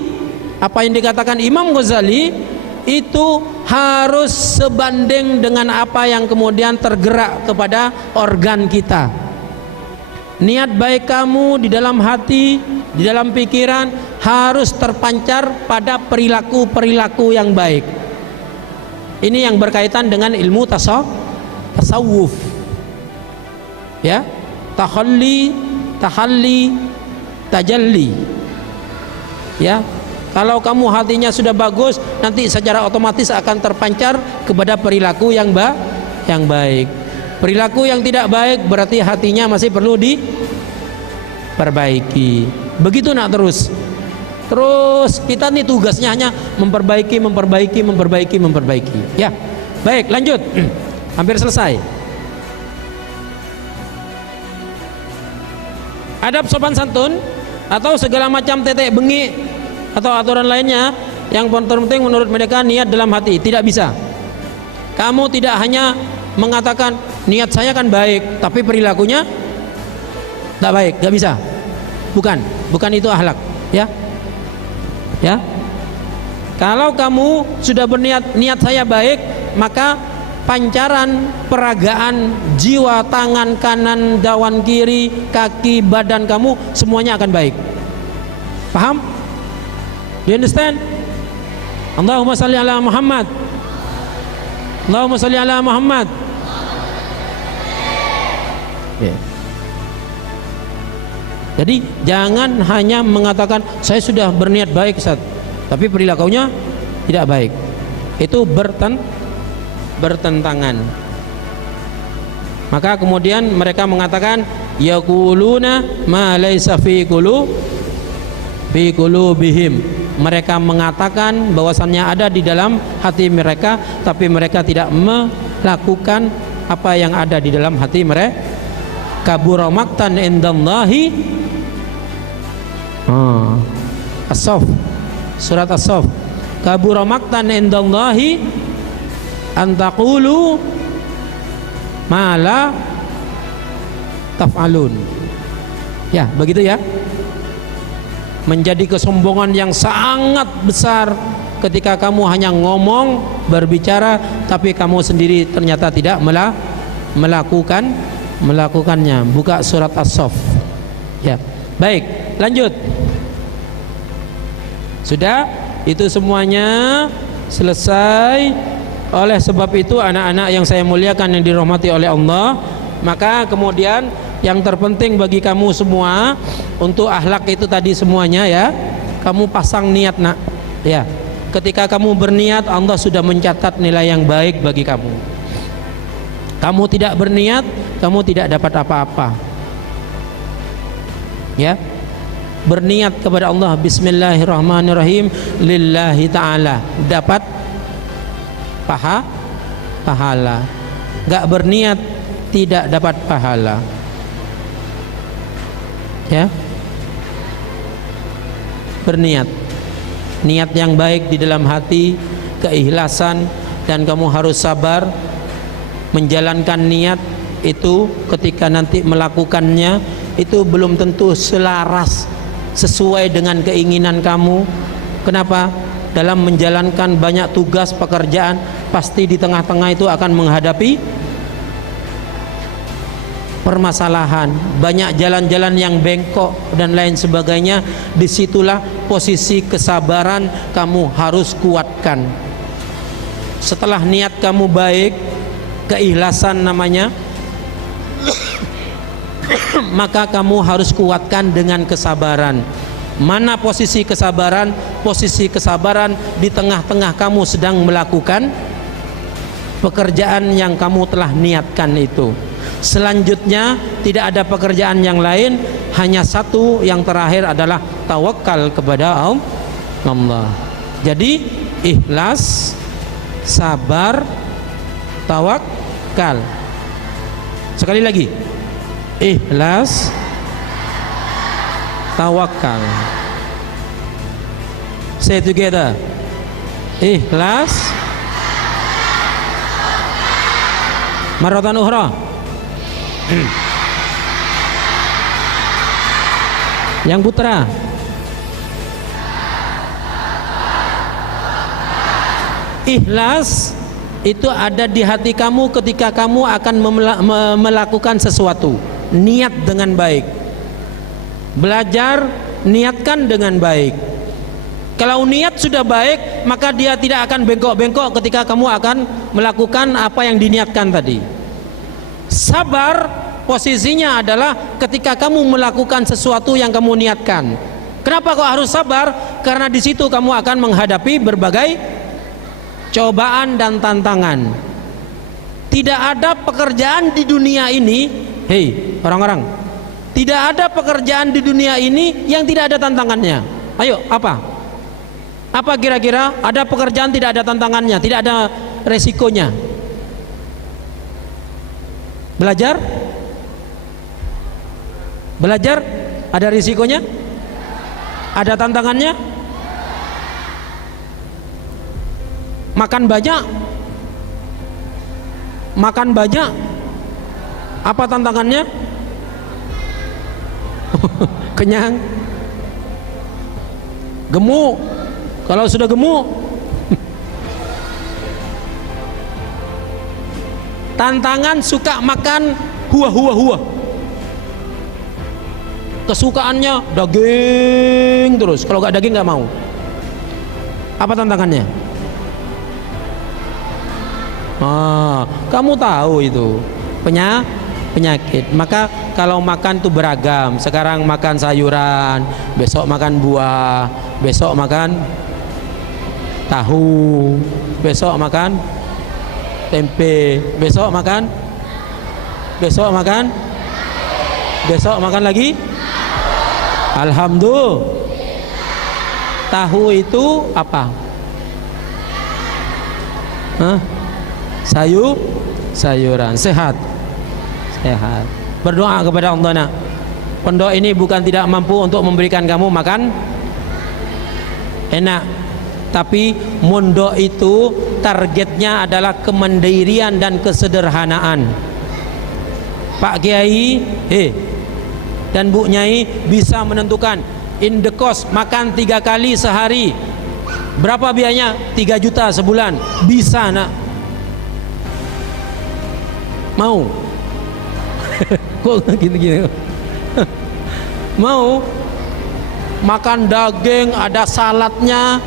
apa yang dikatakan Imam Ghazali itu harus sebanding dengan apa yang kemudian tergerak kepada organ kita. Niat baik kamu di dalam hati, di dalam pikiran harus terpancar pada perilaku-perilaku yang baik. Ini yang berkaitan dengan ilmu tasawuf. Ya, tahalli, tajalli. Ya, kalau kamu hatinya sudah bagus, nanti secara otomatis akan terpancar kepada perilaku yang baik. Perilaku yang tidak baik berarti hatinya masih perlu diperbaiki. Begitu nak terus. Terus kita nih tugasnya hanya memperbaiki. Ya, baik, lanjut. Hampir selesai. Adab sopan santun atau segala macam tetek bengik atau aturan lainnya yang terpenting menurut mereka niat dalam hati. Tidak bisa. Kamu tidak hanya mengatakan niat saya kan baik tapi perilakunya tidak baik, nggak bisa. Bukan itu akhlak, ya. Kalau kamu sudah berniat, niat saya baik, maka pancaran peragaan jiwa, tangan kanan, dawan kiri, kaki, badan kamu semuanya akan baik. Paham? Do you understand? Allahumma salli ala Muhammad. Allahumma salli ala Muhammad. Yeah. Jadi jangan hanya mengatakan saya sudah berniat baik, Ustaz, tapi perilakunya tidak baik. Itu bertentangan. Maka kemudian mereka mengatakan yaquluna ma laisa fi qulubihim. Mereka mengatakan bahwasannya ada di dalam hati mereka, tapi mereka tidak melakukan apa yang ada di dalam hati mereka. Kabura maqtan indallahi. As-Saff, surat As-Saff. Kabura maqtan indallahi an taqulu ma la taf'alun. Ya, begitu ya. Menjadi kesombongan yang sangat besar ketika kamu hanya ngomong, berbicara, tapi kamu sendiri ternyata tidak melakukannya. Buka surat As-Saff. Ya, baik, lanjut. Sudah, itu semuanya selesai. Oleh sebab itu anak-anak yang saya muliakan yang dirahmati oleh Allah, maka kemudian yang terpenting bagi kamu semua untuk akhlak itu tadi semuanya, ya. Kamu pasang niat, nak. Ya. Ketika kamu berniat, Allah sudah mencatat nilai yang baik bagi kamu. Kamu tidak berniat, kamu tidak dapat apa-apa. Ya. Berniat kepada Allah, bismillahirrahmanirrahim, lillahi ta'ala, dapat pahala. Gak berniat tidak dapat pahala. Ya, berniat, niat yang baik di dalam hati, keikhlasan, dan kamu harus sabar menjalankan niat itu. Ketika nanti melakukannya itu belum tentu selaras sesuai dengan keinginan kamu. Kenapa? Dalam menjalankan banyak tugas pekerjaan, pasti di tengah-tengah itu akan menghadapi permasalahan, banyak jalan-jalan yang bengkok dan lain sebagainya, disitulah posisi kesabaran kamu harus kuatkan. Setelah niat kamu baik, keikhlasan namanya, maka kamu harus kuatkan dengan kesabaran. Mana posisi kesabaran? Posisi kesabaran di tengah-tengah kamu sedang melakukan pekerjaan yang kamu telah niatkan itu. Selanjutnya tidak ada pekerjaan yang lain, hanya satu, yang terakhir adalah tawakal kepada Allah. Jadi ikhlas, sabar, tawakal. Sekali lagi, ikhlas, tawakal. Say together. Ikhlas, maratan ukhra. Yang putra. Ikhlas itu ada di hati kamu ketika kamu akan melakukan sesuatu. Niat dengan baik. Belajar, niatkan dengan baik. Kalau niat sudah baik, maka dia tidak akan bengkok-bengkok ketika kamu akan melakukan apa yang diniatkan tadi. Sabar posisinya adalah ketika kamu melakukan sesuatu yang kamu niatkan. Kenapa kok harus sabar? Karena di situ kamu akan menghadapi berbagai cobaan dan tantangan. Tidak ada pekerjaan di dunia ini, hei orang-orang, tidak ada pekerjaan di dunia ini yang tidak ada tantangannya. Ayo, apa? Apa kira-kira? Ada pekerjaan tidak ada tantangannya, tidak ada resikonya? Belajar? Belajar ada risikonya? Ada tantangannya? Makan banyak? Makan banyak? Apa tantangannya? Kenyang? Gemuk? Kalau sudah gemuk, tantangan suka makan huah. Kesukaannya daging terus. Kalau nggak daging nggak mau. Apa tantangannya? Kamu tahu itu penyakit. Maka kalau makan tuh beragam. Sekarang makan sayuran, besok makan buah, besok makan tahu, besok makan tempe, besok makan lagi. Alhamdulillah. Tahu itu apa? Sayuran. Sehat. Berdoa kepada Allah, nak. Pondok ini bukan tidak mampu untuk memberikan kamu makan enak, tapi mondok itu targetnya adalah kemandirian dan kesederhanaan. Pak Kiai dan Bu Nyai bisa menentukan in the cost makan 3 kali sehari berapa biayanya, 3 juta sebulan. Bisa, nak. Mau? Kok gini-gini? Mau? Makan daging, ada saladnya,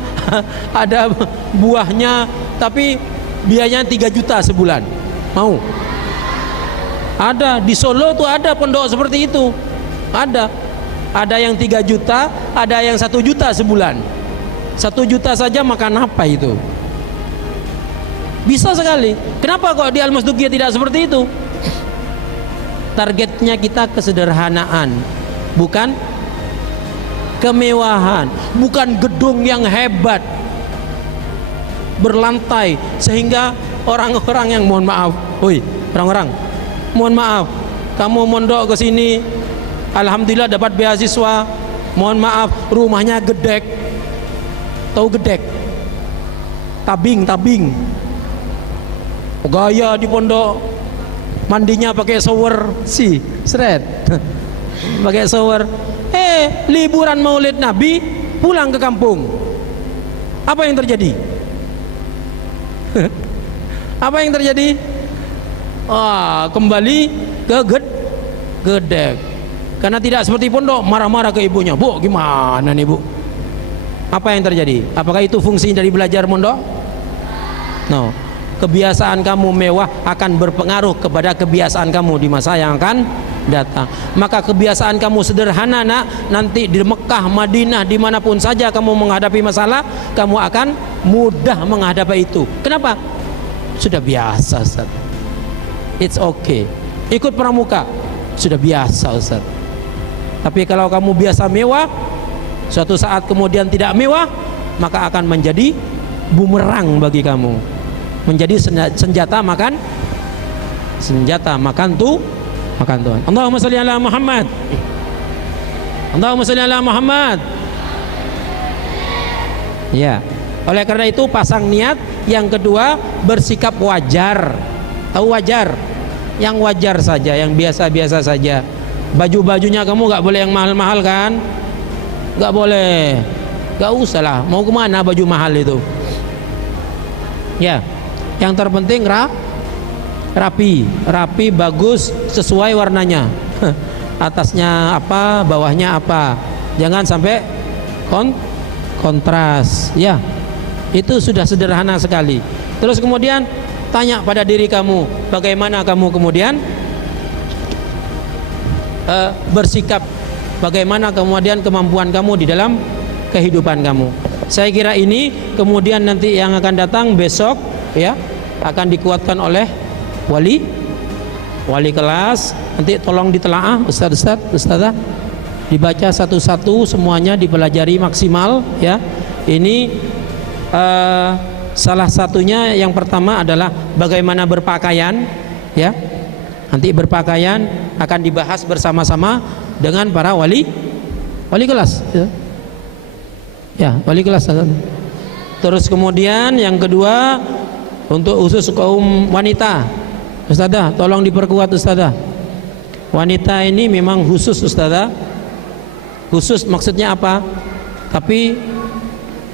ada buahnya, tapi biayanya 3 juta sebulan. Mau? Ada di Solo tuh, ada pondok seperti itu. Ada yang 3 juta, ada yang 1 juta sebulan. 1 juta saja makan apa itu? Bisa sekali. Kenapa kok di Al-Masduqiyah tidak seperti itu? Targetnya kita kesederhanaan, bukan kemewahan, bukan gedung yang hebat berlantai sehingga orang-orang yang, mohon maaf, orang-orang, mohon maaf, kamu mondok ke sini, alhamdulillah dapat beasiswa, mohon maaf, rumahnya gedek. Tahu gedek? Tabing. Gaya di pondok, mandinya pakai shower, seret, pakai shower. Liburan Maulid Nabi, pulang ke kampung, apa yang terjadi? Apa yang terjadi? Kembali ke Gede. Karena tidak seperti pondok, marah-marah ke ibunya. Bu, gimana nih bu? Apa yang terjadi? Apakah itu fungsi dari belajar pondok? No. Kebiasaan kamu mewah akan berpengaruh kepada kebiasaan kamu di masa yang akan datang. Maka kebiasaan kamu sederhana nak, nanti di Mekah, Madinah, dimanapun saja kamu menghadapi masalah, kamu akan mudah menghadapi itu. Kenapa? Sudah biasa, Ustaz. It's okay. Ikut pramuka, sudah biasa, Ustaz. Tapi kalau kamu biasa mewah, suatu saat kemudian tidak mewah, maka akan menjadi bumerang bagi kamu, menjadi senjata makan Tuhan. Allahumma sholli ala Muhammad. Allahumma sholli ala Muhammad. Ya. Oleh karena itu pasang niat. Yang kedua, bersikap wajar. Tahu wajar? Yang wajar saja, yang biasa-biasa saja. Baju-bajunya kamu gak boleh yang mahal-mahal kan? Gak boleh. Gak usah lah. Mau kemana baju mahal itu? Ya. Yang terpenting rapi, bagus, sesuai warnanya. Atasnya apa, bawahnya apa. Jangan sampai kontras. Ya, itu sudah sederhana sekali. Terus kemudian tanya pada diri kamu, bagaimana kamu kemudian bersikap, bagaimana kemudian kemampuan kamu di dalam kehidupan kamu. Saya kira ini kemudian nanti yang akan datang besok ya akan dikuatkan oleh wali kelas. Nanti tolong ditelaah Ustazah, dibaca satu-satu semuanya, dipelajari maksimal ya. Ini salah satunya yang pertama adalah bagaimana berpakaian ya. Nanti berpakaian akan dibahas bersama-sama dengan para wali kelas ya. Ya, wali kelas. Terus kemudian yang kedua untuk khusus kaum wanita, Ustazah, tolong diperkuat Ustazah. Wanita ini memang khusus Ustazah. Khusus maksudnya apa? Tapi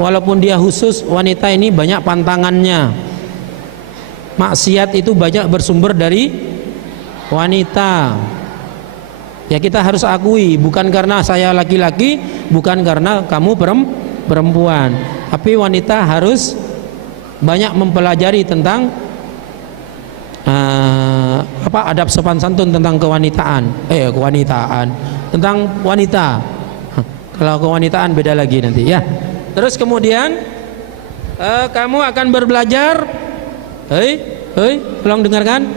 walaupun dia khusus, wanita ini banyak pantangannya. Maksiat itu banyak bersumber dari wanita. Ya kita harus akui, bukan karena saya laki-laki, bukan karena kamu perempuan, tapi wanita harus banyak mempelajari tentang adab sopan santun, tentang kewanitaan, tentang wanita. Kalau kewanitaan beda lagi nanti ya. Terus kemudian kamu akan berbelajar, tolong dengarkan,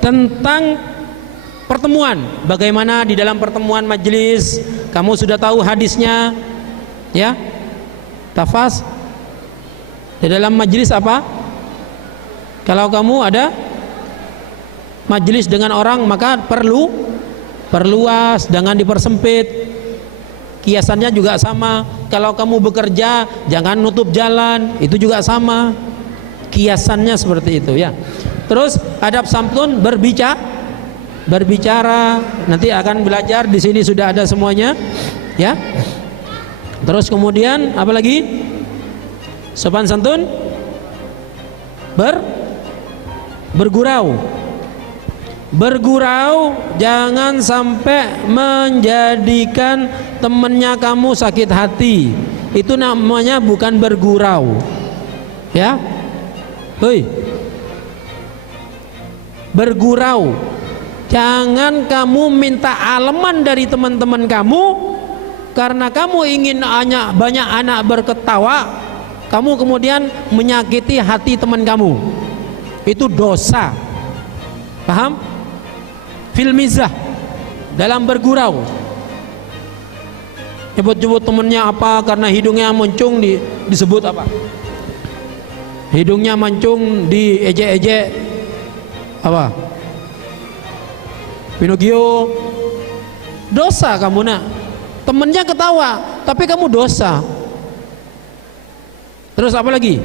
tentang pertemuan. Bagaimana di dalam pertemuan majelis, kamu sudah tahu hadisnya ya. Tafas di dalam majelis apa? Kalau kamu ada majelis dengan orang, maka perluas, jangan dipersempit. Kiasannya juga sama. Kalau kamu bekerja, jangan nutup jalan, itu juga sama. Kiasannya seperti itu ya. Terus adab santun, berbicara, nanti akan belajar di sini sudah ada semuanya ya. Terus kemudian apa lagi? Sopan santun, bergurau, jangan sampai menjadikan temennya kamu sakit hati. Itu namanya bukan bergurau ya. Bergurau, jangan kamu minta aleman dari teman-teman kamu karena kamu ingin banyak anak berketawa, kamu kemudian menyakiti hati teman kamu. Itu dosa. Paham? Fil mizah, dalam bergurau. Nyebut-nyebut temennya apa karena hidungnya mancung, disebut apa? Hidungnya mancung, diejek-ejek apa? Pinocchio. Dosa kamu nak. Temennya ketawa, tapi kamu dosa. Terus apa lagi?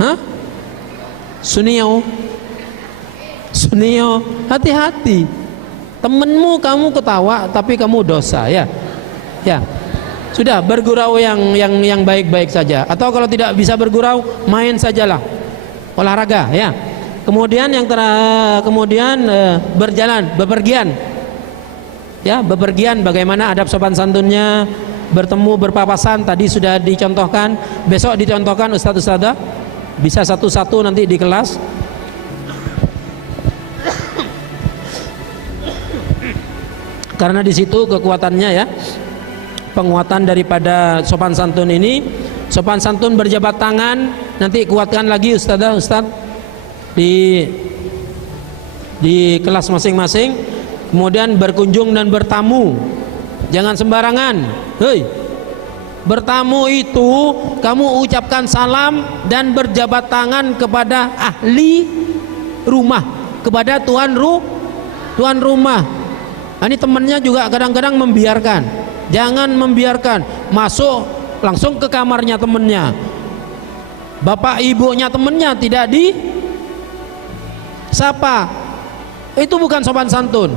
Hah? Sunio, hati-hati. Temenmu kamu ketawa, tapi kamu dosa ya. Ya, sudah bergurau yang baik-baik saja. Atau kalau tidak bisa bergurau, main sajalah, olahraga ya. Kemudian berjalan, bepergian. Ya, bepergian bagaimana adab sopan santunnya, bertemu berpapasan tadi sudah dicontohkan, besok dicontohkan ustaz-ustazah. Bisa satu-satu nanti di kelas. Karena di situ kekuatannya ya, penguatan daripada sopan santun ini. Sopan santun berjabat tangan, nanti kuatkan lagi ustaz di kelas masing-masing. Kemudian berkunjung dan bertamu, jangan sembarangan. Hei, bertamu itu kamu ucapkan salam dan berjabat tangan kepada ahli rumah, kepada tuan rumah. Ini temannya juga kadang-kadang membiarkan. Jangan membiarkan masuk langsung ke kamarnya temannya. Bapak ibunya temannya tidak disapa. Itu bukan sopan santun.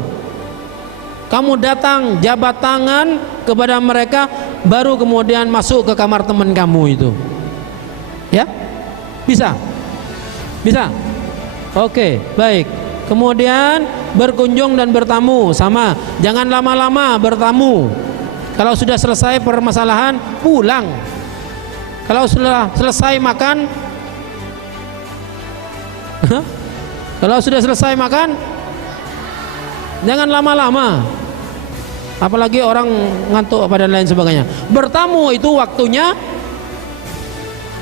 Kamu datang jabat tangan kepada mereka, baru kemudian masuk ke kamar teman kamu itu. Ya? Bisa? Bisa? Oke, baik. Kemudian berkunjung dan bertamu sama, jangan lama-lama bertamu. Kalau sudah selesai permasalahan, pulang. Kalau sudah selesai makan, kalau sudah selesai makan, jangan lama-lama. Apalagi orang ngantuk apa dan lain sebagainya. Bertamu itu waktunya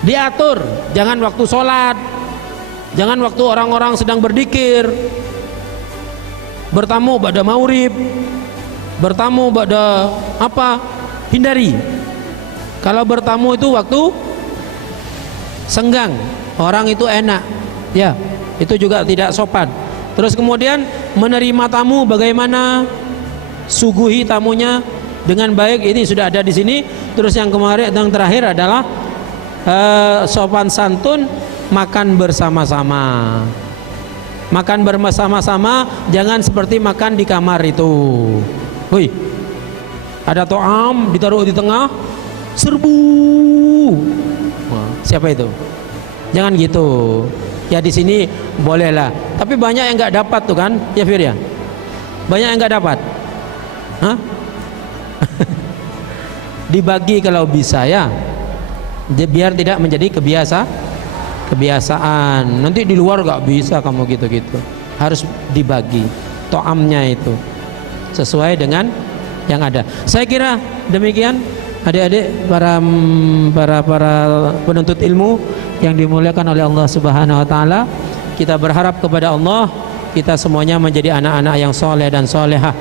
diatur, jangan waktu sholat, jangan waktu orang-orang sedang berzikir. Bertamu pada maurib, bertamu pada apa, hindari. Kalau bertamu itu waktu senggang, orang itu enak, ya, itu juga tidak sopan. Terus kemudian menerima tamu bagaimana, suguhi tamunya dengan baik, ini sudah ada di sini. Terus yang terakhir adalah sopan santun makan bersama-sama. Makan bersama-sama, jangan seperti makan di kamar itu. Woi, ada to'am ditaruh di tengah, serbu. Wah, siapa itu? Jangan gitu. Ya di sini bolehlah. Tapi banyak yang nggak dapat tuh kan, ya Fir ya. Banyak yang nggak dapat. Hah? Dibagi kalau bisa ya. Biar tidak menjadi kebiasaan. Nanti di luar nggak bisa kamu gitu-gitu. Harus dibagi to'amnya itu sesuai dengan yang ada. Saya kira demikian adik-adik para penuntut ilmu yang dimuliakan oleh Allah Subhanahu wa taala. Kita berharap kepada Allah kita semuanya menjadi anak-anak yang soleh dan solehah.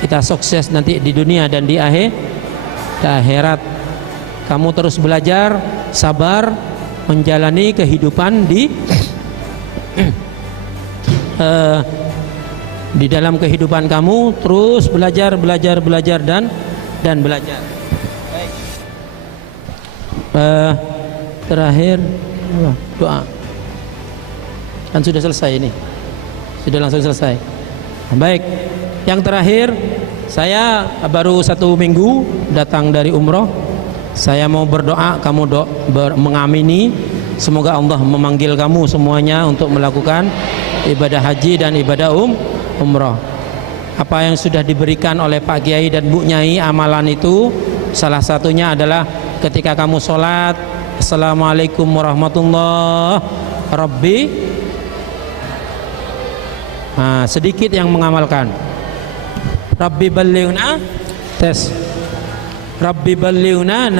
Kita sukses nanti di dunia dan di akhirat. Kamu terus belajar, sabar menjalani kehidupan di dalam kehidupan kamu, terus belajar dan belajar. Baik. Terakhir doa. Kan sudah selesai ini. Sudah langsung selesai. Baik. Yang terakhir, saya baru 1 minggu datang dari umroh. Saya mau berdoa, kamu mengamini. Semoga Allah memanggil kamu semuanya untuk melakukan ibadah haji dan ibadah umroh. Apa yang sudah diberikan oleh Pak Kiai dan Bu Nyai amalan itu, salah satunya adalah ketika kamu sholat, Assalamualaikum warahmatullahi Rabbi. Nah, sedikit yang mengamalkan. Rabbi ballighna tes. Rabbi ballighna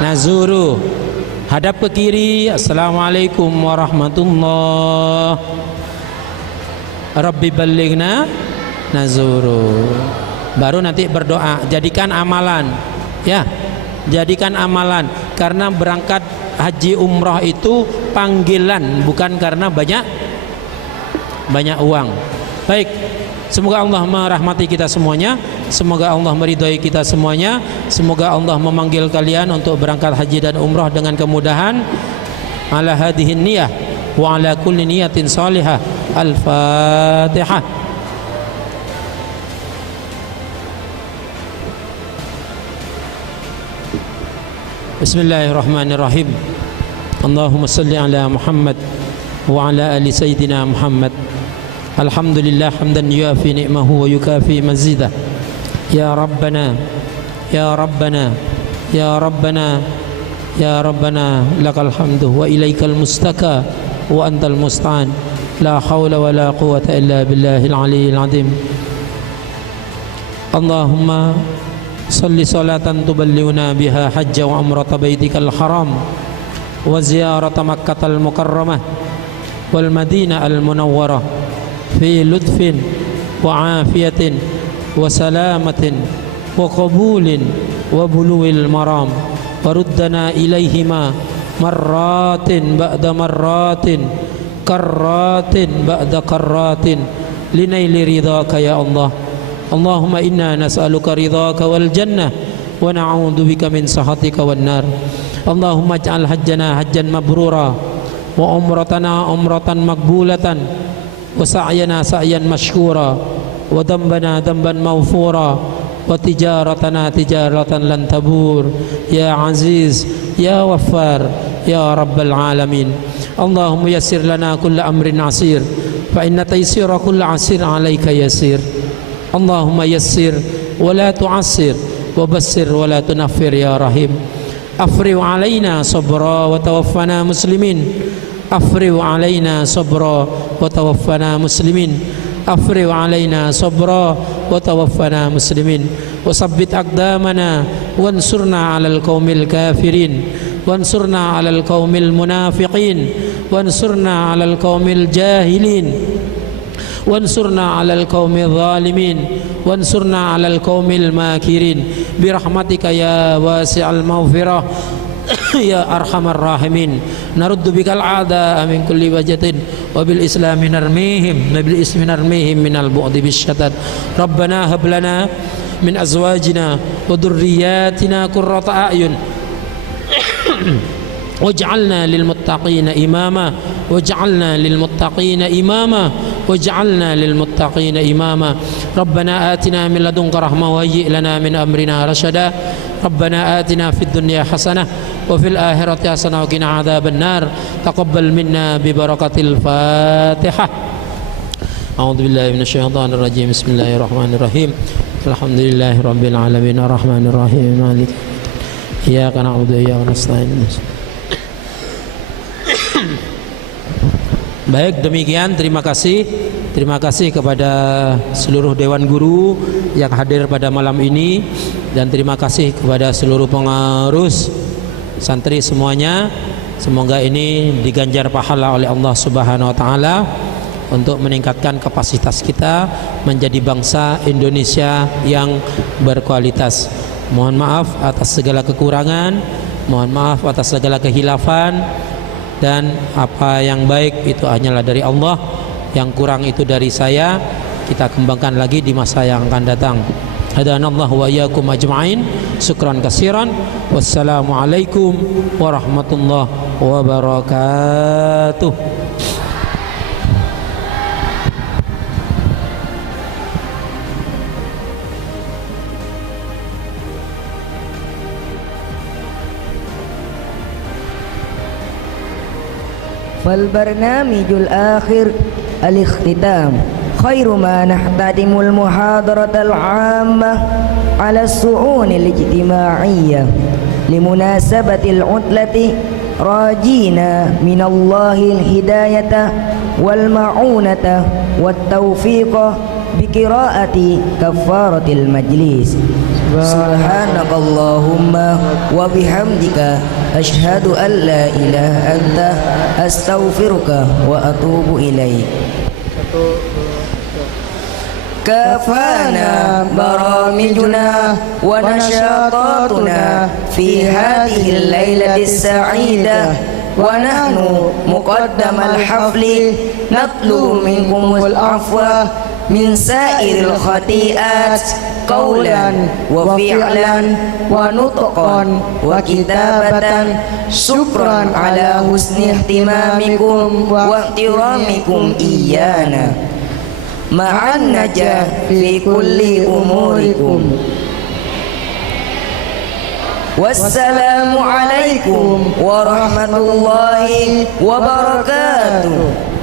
nazuru. Hadap ke kiri, Assalamualaikum warahmatullahi. Rabbi ballighna nazuru. Baru nanti berdoa, jadikan amalan. Ya, jadikan amalan. Karena berangkat haji umrah itu panggilan, bukan karena banyak uang. Baik, semoga Allah merahmati kita semuanya. Semoga Allah meridhai kita semuanya. Semoga Allah memanggil kalian untuk berangkat haji dan umrah dengan kemudahan. Ala hadhihi niyah wa ala kulli niyatin salihah. Al-Fatihah. Bismillahirrahmanirrahim. اللهم صل على محمد وعلى آل سيدنا محمد. الحمد لله حمدا يوافي نعمه ويكافي مزيده. يا ربنا يا ربنا يا ربنا يا ربنا لك الحمد وإليك المستكى وأنت المستعان. لا حول ولا قوة إلا بالله العلي العظيم. اللهم صل صلاة تبلغنا بها حج وعمرة بيتك الحرام وزيارة مكة المكرمة والمدينة المنورة في لطف وعافية وسلامة وقبول وبلوغ المرام، وردنا إليهما مرات بعد مرات كرات بعد كرات لنيل رضاك يا الله. اللهم إنا نسألك رضاك والجنة ونعوذ بك من سخطك والنار. اللهم اجعل حجنا حجا مبرورا وعمرتنا عمرة مقبولة وسعينا سعيا مشكورا وذنبنا ذنبا مغفورا وتجارتنا تجارة لن تبور يا عزيز يا غفار يا رب العالمين. اللهم يسر لنا كل أمر عسير فإن تيسير كل عسير عليك يسير. اللهم يسر ولا تعسر وبسر ولا تنفر يا رحيم. أفرغ علينا صبرا وتوفنا مسلمين. أفرغ علينا صبرا وتوفنا مسلمين. أفرغ علينا صبرا وتوفنا مسلمين. وثبت أقدامنا وانصرنا على القوم الكافرين وانصرنا على القوم المنافقين وانصرنا على القوم الجاهلين وانصرنا على القوم الظالمين وانصرنا على القوم الماكرين برحمتك يا واسع المغفرة يا أرحم الراحمين. نرد بك الأعداء من كل وجه وبالإسلام نرميهم من البعد بالشتات. ربنا هب لنا من أزواجنا وذرياتنا قرة أعين واجعلنا للمتقين إماما واجعلنا للمتقين إماما واجعلنا للمتقين إماما. ربنا آتنا من لدنك رحمة وهيئ لنا من أمرنا رشدا. ربنا آتنا في الدنيا حسنة وفي الآخرة حسنة وقنا عذاب النار. تقبل منا ببركة الفاتحة. أعوذ بالله من الشيطان الرجيم. بسم الله الرحمن الرحيم. الحمد لله رب العالمين الرحمن الرحيم مالك إياك نعبد وإياك نستعين. Baik, demikian terima kasih kepada seluruh Dewan Guru yang hadir pada malam ini, dan terima kasih kepada seluruh pengurus santri semuanya. Semoga ini diganjar pahala oleh Allah Subhanahu wa taala untuk meningkatkan kapasitas kita menjadi bangsa Indonesia yang berkualitas. Mohon maaf atas segala kekurangan, mohon maaf atas segala kehilafan, dan apa yang baik itu hanyalah dari Allah, yang kurang itu dari saya. Kita kembangkan lagi di masa yang akan datang. Hadanallahu wa iyyakum ajma'in. Syukran katsiran. Wassalamualaikum warahmatullahi wabarakatuh. فالبرنامج الآخر الاختتام خير ما نحتدم المحاضرة العامة على الشؤون الاجتماعية لمناسبة العطلة، راجينا من الله الهداية والمعونة والتوفيق بقراءة كفارة المجلس. سبحانك اللهم وبحمدك أشهد أن لا إله إلا أنت أستغفرك وأتوب إليك. كفانا برامجنا ونشاطاتنا في هذه الليلة السعيدة، ونحن مقدم الحفل نطلب منكم العفو من سائر الخطيئات قولا وفعلا ونطقا وكتابة. شكرا على حسن اهتمامكم واحترامكم إيانا، مع النجاح في كل أموركم. Wassalamu alaikum warahmatullahi wabarakatuh.